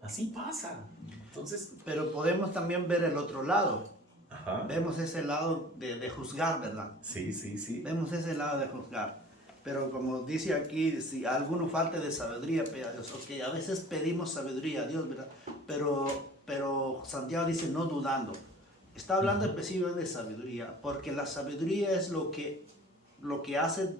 Así pasa. Entonces, Pero podemos también ver el otro lado. ajá. Vemos ese lado de juzgar, ¿verdad? Sí. Vemos ese lado de juzgar. Pero como dice aquí, si a alguno falte de sabiduría, pida a Dios. Ok, a veces pedimos sabiduría a Dios, ¿verdad? Pero Santiago dice no dudando. Está hablando específicamente de sabiduría, porque la sabiduría es lo que hace,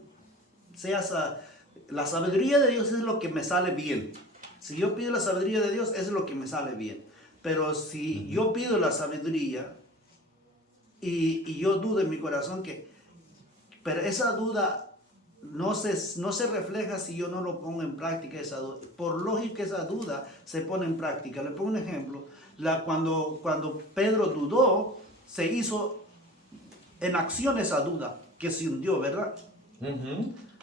la sabiduría de Dios es lo que me sale bien. Si yo pido la sabiduría de Dios, es lo que me sale bien. Pero si yo pido la sabiduría y yo dudo en mi corazón pero esa duda no se refleja si yo no lo pongo en práctica. Esa duda. Por lógica, esa duda se pone en práctica. Le pongo un ejemplo. Cuando Pedro dudó, se hizo en acción esa duda que se hundió, ¿verdad?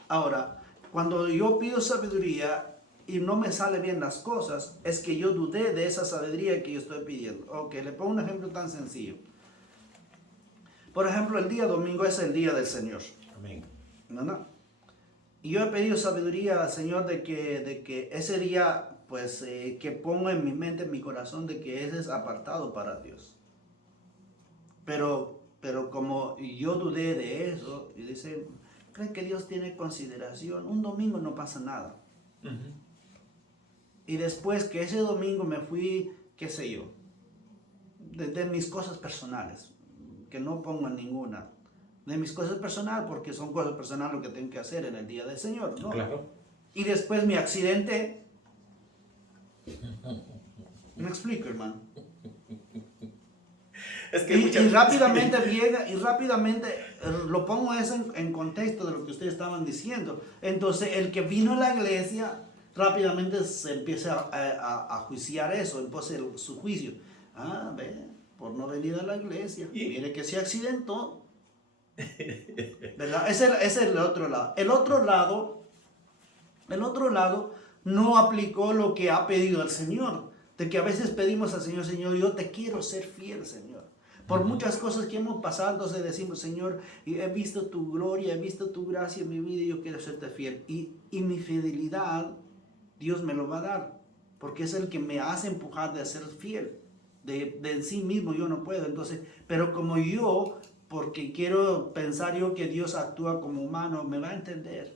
Ahora, cuando yo pido sabiduría y no me salen bien las cosas, es que yo dudé de esa sabiduría que yo estoy pidiendo. Ok, le pongo un ejemplo tan sencillo. Por ejemplo, el día domingo es el día del Señor. Amén. ¿No? Y yo he pedido sabiduría al Señor de que ese día, pues, que ponga en mi mente, en mi corazón, de que ese es apartado para Dios. Pero como yo dudé de eso, y dice, ¿creen que Dios tiene consideración? Un domingo no pasa nada. Y después que ese domingo me fui, qué sé yo, de mis cosas personales, que no pongo en ninguna. De mis cosas personales, porque son cosas personales lo que tengo que hacer en el día del Señor, ¿no? Claro. Y después mi accidente. ¿Me explico, hermano? Es que Y rápidamente llega, y rápidamente lo pongo eso en contexto de lo que ustedes estaban diciendo. Entonces, el que vino a la iglesia, rápidamente se empieza a juiciar eso, entonces su juicio. Ve, por no venir a la iglesia, mire que se accidentó. ¿Verdad? Ese es el otro lado. El otro lado no aplicó lo que ha pedido el Señor. De que a veces pedimos al Señor, Señor, yo te quiero ser fiel, Señor. Por muchas cosas que hemos pasado, entonces decimos, Señor, he visto tu gloria, he visto tu gracia en mi vida y yo quiero serte fiel. Y mi fidelidad, Dios me lo va a dar. Porque es el que me hace empujar de ser fiel. De sí mismo yo no puedo. Entonces, pero como yo, porque quiero pensar yo que Dios actúa como humano, me va a entender.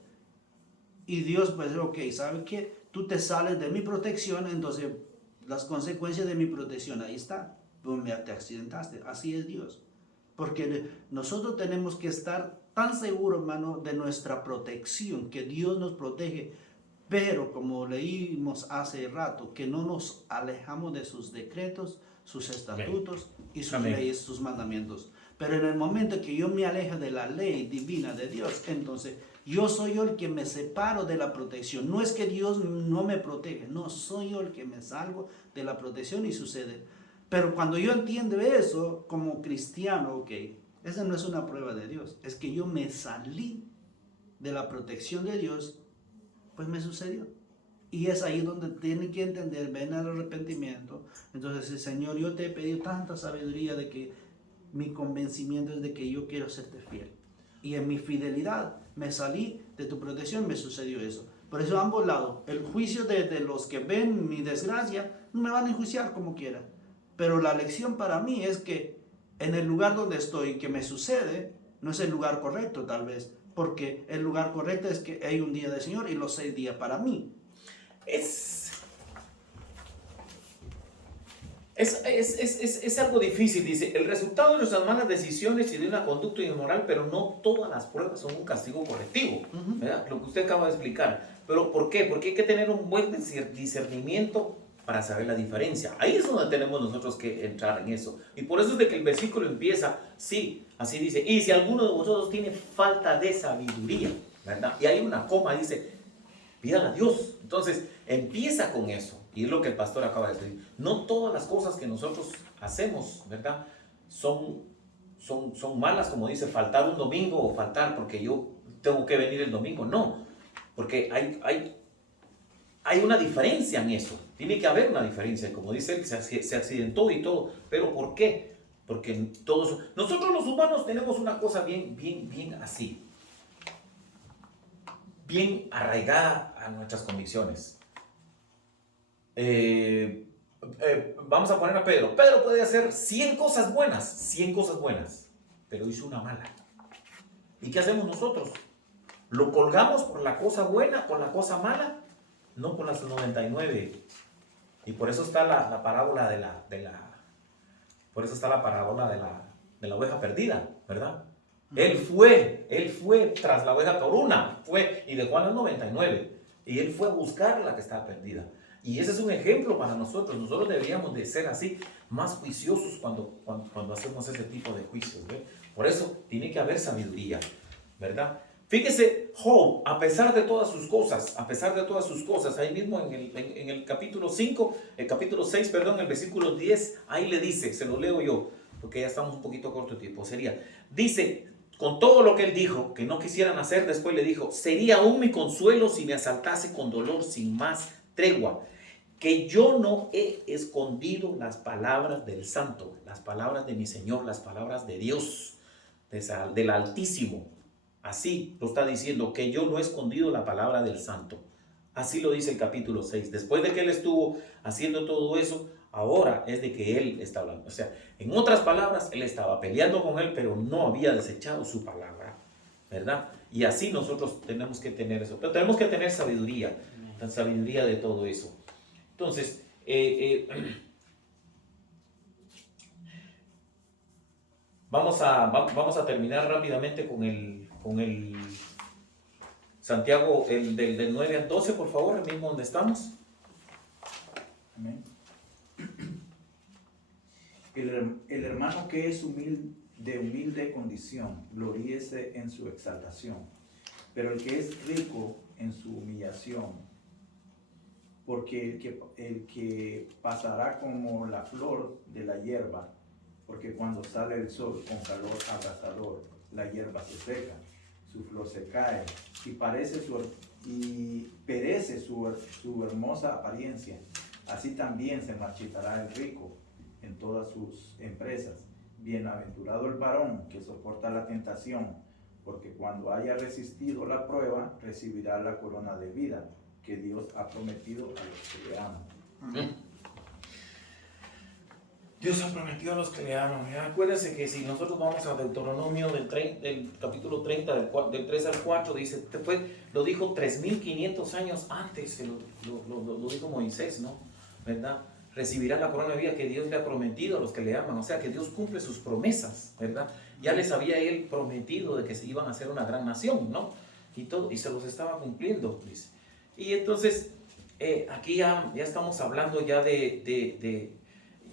Y Dios pues, ok, ¿sabes qué? Tú te sales de mi protección, entonces las consecuencias de mi protección, ahí está. Te accidentaste, así es Dios. Porque nosotros tenemos que estar tan seguros, hermano, de nuestra protección, que Dios nos protege. Pero como leímos hace rato, que no nos alejamos de sus decretos, sus estatutos y sus leyes, sus mandamientos. Pero en el momento que yo me alejo de la ley divina de Dios, entonces yo soy yo el que me separo de la protección. No es que Dios no me protege, no, soy yo el que me salgo de la protección y sucede. Pero cuando yo entiendo eso como cristiano, ok, esa no es una prueba de Dios, es que yo me salí de la protección de Dios, pues me sucedió. Y es ahí donde tienen que entender, ven al arrepentimiento. Entonces, Señor, yo te he pedido tanta sabiduría de que mi convencimiento es de que yo quiero serte fiel. Y en mi fidelidad me salí de tu protección, me sucedió eso. Por eso, a ambos lados, el juicio de los que ven mi desgracia, no me van a enjuiciar como quiera. Pero la lección para mí es que en el lugar donde estoy, que me sucede, no es el lugar correcto tal vez. Porque el lugar correcto es que hay un día del Señor y los 6 días para mí. Es algo difícil, dice, el resultado de nuestras malas decisiones y de una conducta inmoral, pero no todas las pruebas son un castigo correctivo, ¿verdad? Lo que usted acaba de explicar. ¿Pero por qué? Porque hay que tener un buen discernimiento para saber la diferencia. Ahí es donde tenemos nosotros que entrar en eso. Y por eso es de que el versículo empieza, sí, así dice, y si alguno de vosotros tiene falta de sabiduría, ¿verdad? Y hay una coma, dice, pídala a Dios. Entonces, empieza con eso. Y es lo que el pastor acaba de decir. No todas las cosas que nosotros hacemos, ¿verdad? Son malas, como dice, faltar un domingo o faltar porque yo tengo que venir el domingo. No, porque hay una diferencia en eso. Tiene que haber una diferencia. Como dice él, se accidentó y todo. ¿Pero por qué? Porque todos, nosotros los humanos tenemos una cosa bien así. Bien arraigada a nuestras convicciones. Vamos a poner a Pedro. Pedro puede hacer 100 cosas buenas, pero hizo una mala. ¿Y qué hacemos nosotros? ¿Lo colgamos por la cosa buena, por la cosa mala? No por las 99. Y por eso está la parábola por eso está la parábola de la oveja perdida, ¿verdad? Él fue tras la oveja por una, y dejó a las 99. Y él fue a buscar la que estaba perdida. Y ese es un ejemplo para nosotros. Nosotros deberíamos de ser así, más juiciosos cuando hacemos ese tipo de juicios, ¿ve? Por eso tiene que haber sabiduría, ¿verdad? Fíjese, Job, a pesar de todas sus cosas, ahí mismo en el capítulo 5, el capítulo 6, perdón, el versículo 10, ahí le dice, se lo leo yo, porque ya estamos un poquito corto de tiempo, dice, con todo lo que él dijo, que no quisieran hacer, después le dijo, sería aún mi consuelo si me asaltase con dolor sin más tregua, que yo no he escondido las palabras del Santo, las palabras de mi Señor, las palabras de Dios, del Altísimo. Así lo está diciendo, que yo no he escondido la palabra del Santo. Así lo dice el capítulo 6. Después de que él estuvo haciendo todo eso, ahora es de que él está hablando. O sea, en otras palabras, él estaba peleando con él, pero no había desechado su palabra, ¿verdad? Y así nosotros tenemos que tener eso. Pero tenemos que tener sabiduría, la sabiduría de todo eso. Entonces, vamos a terminar rápidamente con el Santiago, el del 9 al 12, por favor, el mismo donde estamos. Amén. El hermano que es de humilde condición, gloríese en su exaltación, pero el que es rico en su humillación, porque el que pasará como la flor de la hierba, porque cuando sale el sol con calor abrasador, la hierba se seca, su flor se cae y perece su hermosa apariencia. Así también se marchitará el rico en todas sus empresas. Bienaventurado el varón que soporta la tentación, porque cuando haya resistido la prueba, recibirá la corona de vida que Dios ha prometido a los que le aman. Amén. Dios ha prometido a los que le aman. Acuérdense que si nosotros vamos a Deuteronomio del capítulo 30, del 3 al 4, dice, lo dijo 3.500 años antes, lo dijo Moisés, ¿no? ¿Verdad? Recibirá la corona de vida que Dios le ha prometido a los que le aman. O sea, que Dios cumple sus promesas, ¿verdad? Ya les había él prometido de que se iban a hacer una gran nación, ¿no? Y se los estaba cumpliendo, dice. Y entonces, aquí ya estamos hablando ya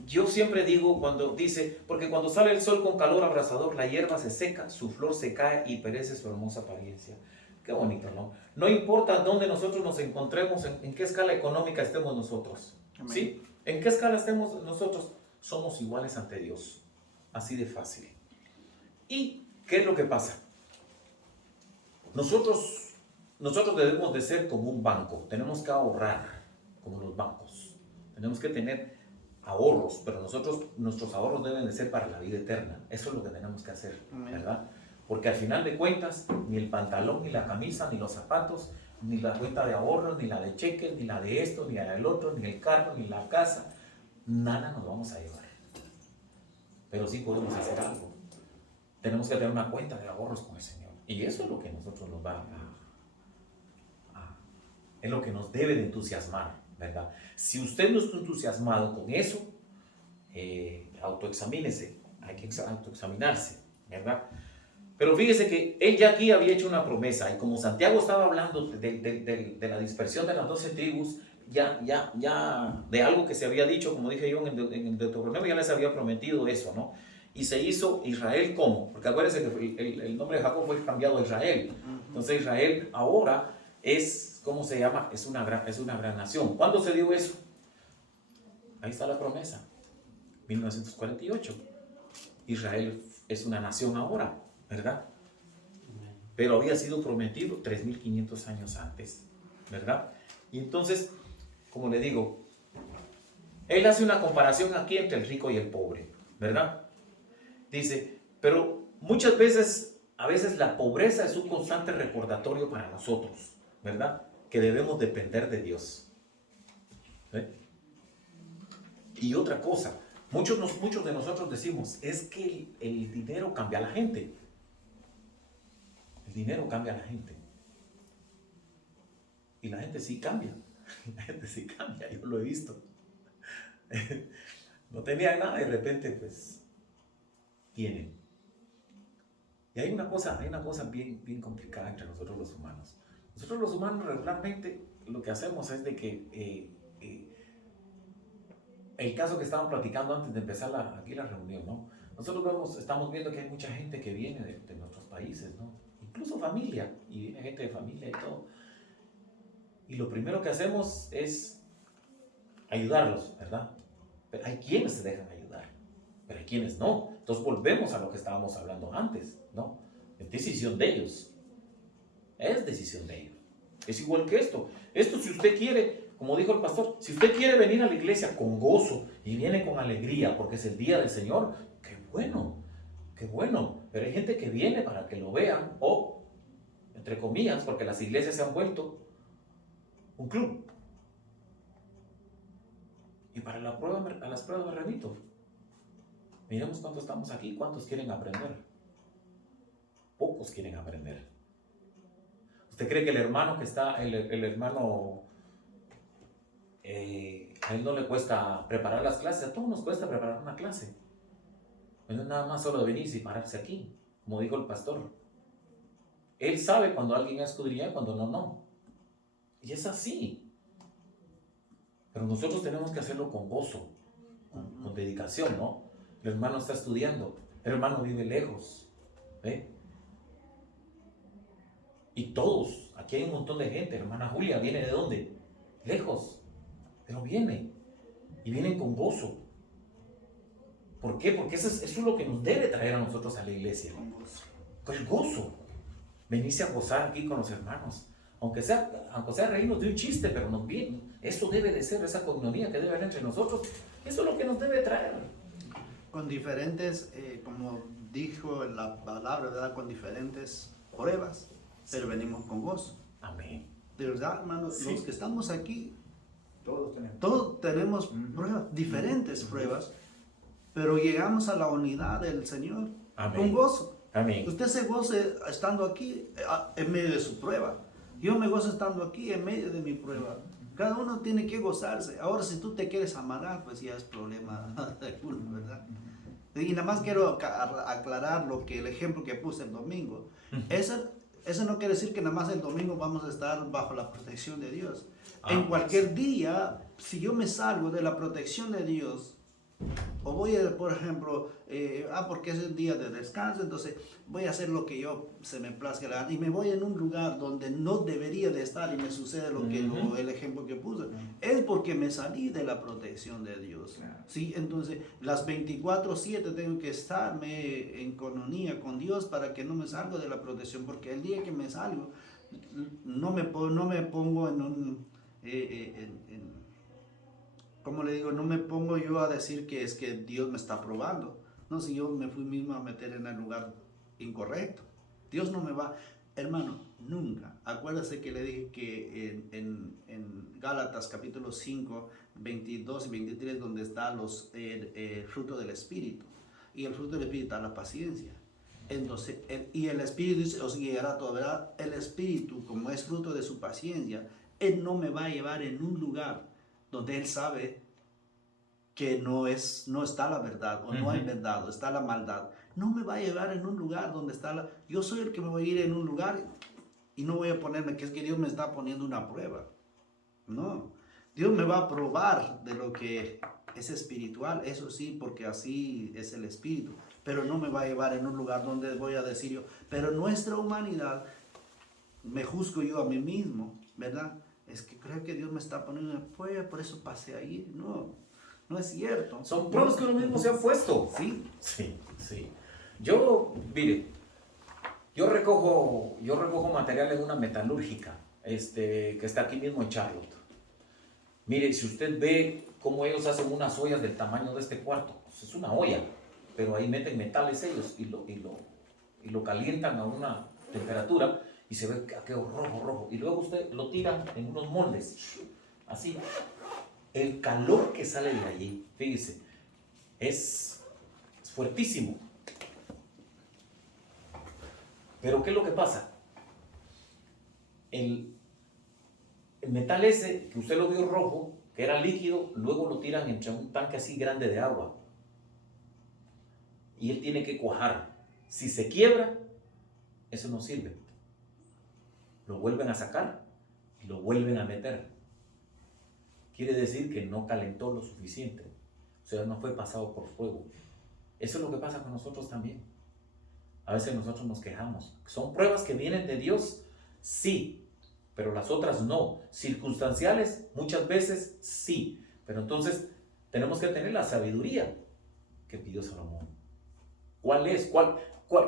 yo siempre digo cuando dice, porque cuando sale el sol con calor abrasador, la hierba se seca, su flor se cae y perece su hermosa apariencia. Qué bonito, ¿no? No importa dónde nosotros nos encontremos, en qué escala económica estemos nosotros, ¿sí? En qué escala estemos nosotros, somos iguales ante Dios. Así de fácil. ¿Y qué es lo que pasa? Nosotros nosotros debemos de ser como un banco, tenemos que ahorrar como los bancos, tenemos que tener ahorros, pero nuestros ahorros deben de ser para la vida eterna. Eso es lo que tenemos que hacer, ¿verdad? Porque al final de cuentas, ni el pantalón, ni la camisa, ni los zapatos, ni la cuenta de ahorros, ni la de cheques, ni la de esto, ni la del otro, ni el carro, ni la casa, nada nos vamos a llevar. Pero sí podemos hacer algo. Tenemos que tener una cuenta de ahorros con el Señor. Y eso es lo que nosotros nos va es lo que nos debe de entusiasmar, ¿verdad? Si usted no está entusiasmado con eso, autoexamínese, hay que autoexaminarse, ¿verdad? Pero fíjese que él ya aquí había hecho una promesa, y como Santiago estaba hablando de la dispersión de las 12 tribus, ya de algo que se había dicho, como dije yo en el Deuteronomio, ya les había prometido eso, ¿no? Y se hizo Israel ¿cómo? Porque acuérdense que el nombre de Jacob fue cambiado a Israel. Entonces Israel ahora es, ¿cómo se llama? Es una gran nación. ¿Cuándo se dio eso? Ahí está la promesa, 1948. Israel es una nación ahora, ¿verdad? Pero había sido prometido 3.500 años antes, ¿verdad? Y entonces, como le digo, él hace una comparación aquí entre el rico y el pobre, ¿verdad? Dice, pero muchas veces, a veces la pobreza es un constante recordatorio para nosotros, ¿verdad? Que debemos depender de Dios. ¿Eh? Y otra cosa, muchos de nosotros decimos, es que el dinero cambia a la gente. El dinero cambia a la gente. Y la gente sí cambia. La gente sí cambia, yo lo he visto. No tenía nada, de repente pues tienen. Y hay una cosa bien complicada entre nosotros los humanos. Nosotros los humanos regularmente lo que hacemos es de que el caso que estábamos platicando antes de empezar aquí la reunión, ¿no? Nosotros estamos viendo que hay mucha gente que viene de nuestros países, ¿no? Incluso familia, y viene gente de familia y todo. Y lo primero que hacemos es ayudarlos, ¿verdad? Pero hay quienes se dejan ayudar, pero hay quienes no. Entonces volvemos a lo que estábamos hablando antes, ¿no? Es decisión de ellos. Es decisión de ellos. Es igual que esto. Esto, si usted quiere, como dijo el pastor, si usted quiere venir a la iglesia con gozo y viene con alegría porque es el día del Señor, qué bueno, qué bueno. Pero hay gente que viene para que lo vean o, entre comillas, porque las iglesias se han vuelto un club. Y para a las pruebas me remito. Miremos cuántos estamos aquí, cuántos quieren aprender. Pocos quieren aprender. ¿Usted cree que el hermano que está, el hermano, a él no le cuesta preparar las clases? A todos nos cuesta preparar una clase. No es nada más solo de venirse y pararse aquí, como dijo el pastor. Él sabe cuando alguien escudriña y cuando no. Y es así. Pero nosotros tenemos que hacerlo con gozo, con dedicación, ¿no? El hermano está estudiando, el hermano vive lejos, ¿ve? Y todos, aquí hay un montón de gente. Hermana Julia viene ¿de dónde? Lejos, pero viene. Y vienen con gozo. ¿Por qué? Porque eso es lo que nos debe traer a nosotros a la iglesia. Con el gozo. Venirse a gozar aquí con los hermanos. Aunque sea reírnos de un chiste, pero nos viene. Eso debe de ser, esa comunión que debe haber entre nosotros. Eso es lo que nos debe traer. Con diferentes, como dijo la palabra, ¿verdad? Con diferentes pruebas, pero venimos con gozo. Amén. De verdad, hermanos, Sí. los que estamos aquí, Todos tenemos. tenemos pruebas, diferentes pruebas, pero llegamos a la unidad del Señor. Amén. Con gozo. Amén. Usted se goce estando aquí en medio de su prueba. Yo me gozo estando aquí en medio de mi prueba. Cada uno tiene que gozarse. Ahora, si tú te quieres amargar, pues ya es problema de uno, ¿verdad? Y nada más quiero aclarar el ejemplo que puse el domingo. Eso no quiere decir que nada más el domingo vamos a estar bajo la protección de Dios. En cualquier día, si yo me salgo de la protección de Dios, o voy a, por ejemplo, porque es el día de descanso, entonces voy a hacer lo que se me plazca la gana, y me voy en un lugar donde no debería de estar y me sucede el ejemplo que puse, es porque me salí de la protección de Dios. ¿Sí? Entonces, las 24/7 tengo que estarme en comunión con Dios para que no me salga de la protección, porque el día que me salgo, no me pongo en un, ¿cómo le digo? No me pongo yo a decir que es que Dios me está probando. No, si yo me fui mismo a meter en el lugar incorrecto. Dios no me va, hermano, nunca. Acuérdese que le dije que en Gálatas capítulo 5, 22 y 23, donde está el fruto del Espíritu. Y el fruto del Espíritu está la paciencia. Entonces, y el Espíritu dice, os guiará a toda verdad. El Espíritu, como es fruto de su paciencia, Él no me va a llevar en un lugar donde Él sabe que no está la verdad, o no hay verdad, o está la maldad. No me va a llevar en un lugar donde está la... Yo soy el que me voy a ir en un lugar y no voy a ponerme que es que Dios me está poniendo una prueba. No, Dios me va a probar de lo que es espiritual, eso sí, porque así es el Espíritu. Pero no me va a llevar en un lugar donde voy a decir yo, pero nuestra humanidad, me juzgo yo a mí mismo, ¿verdad? Es que creo que Dios me está poniendo una prueba, por eso pasé ahí. No, no es cierto. Son pruebas que uno mismo se ha puesto. Sí. Sí, sí. Yo, mire, yo recojo material en una metalúrgica, que está aquí mismo en Charlotte. Mire, si usted ve cómo ellos hacen unas ollas del tamaño de este cuarto, pues es una olla, pero ahí meten metales ellos y lo calientan a una temperatura y se ve aquello rojo. Y luego usted lo tira en unos moldes, así. El calor que sale de allí, fíjese, es fuertísimo. Pero ¿qué es lo que pasa? El metal ese, que usted lo vio rojo, que era líquido, luego lo tiran entre un tanque así grande de agua. Y él tiene que cuajar. Si se quiebra, eso no sirve. Lo vuelven a sacar y lo vuelven a meter. Quiere decir que no calentó lo suficiente. O sea, no fue pasado por fuego. Eso es lo que pasa con nosotros también. A veces nosotros nos quejamos. ¿Son pruebas que vienen de Dios? Sí, pero las otras no. Circunstanciales, muchas veces sí. Pero entonces tenemos que tener la sabiduría que pidió Salomón. ¿Cuál es?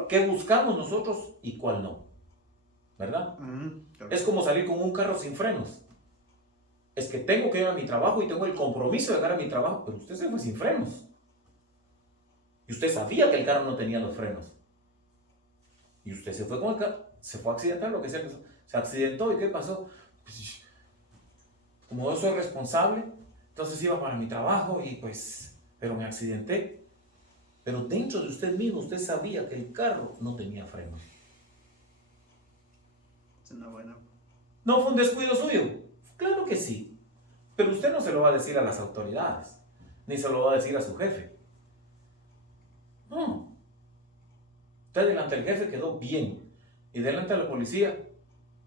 ¿Qué buscamos nosotros y cuál no? ¿Verdad? Es como salir con un carro sin frenos. Es que tengo que ir a mi trabajo y tengo el compromiso de llegar a mi trabajo, pero usted se fue sin frenos. Y usted sabía que el carro no tenía los frenos. Y usted se fue con el carro, se fue a accidentar, lo que sea, se accidentó. ¿Y qué pasó? Pues, como yo soy responsable, entonces iba para mi trabajo y pero me accidenté. Pero dentro de usted mismo, usted sabía que el carro no tenía frenos. Es una buena. ¿No fue un descuido suyo? Claro que sí. Pero usted no se lo va a decir a las autoridades, ni se lo va a decir a su jefe. No. Usted delante del jefe quedó bien. Y delante de la policía,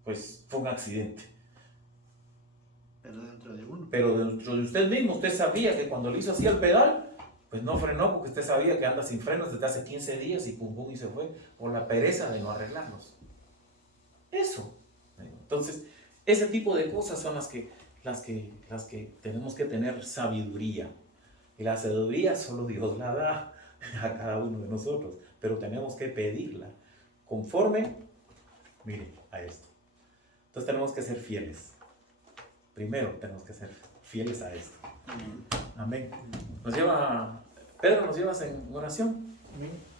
pues fue un accidente. Pero dentro de uno. Pero dentro de usted mismo, usted sabía que cuando le hizo así al pedal, pues no frenó porque usted sabía que anda sin frenos desde hace 15 días y pum pum y se fue por la pereza de no arreglarlos. Eso. Entonces, ese tipo de cosas son las que tenemos que tener sabiduría. Y la sabiduría solo Dios la da a cada uno de nosotros, pero tenemos que pedirla conforme, mire, a esto. Entonces tenemos que ser fieles. Primero tenemos que ser fieles a esto. Amén. Pedro, ¿nos llevas en oración? Amén.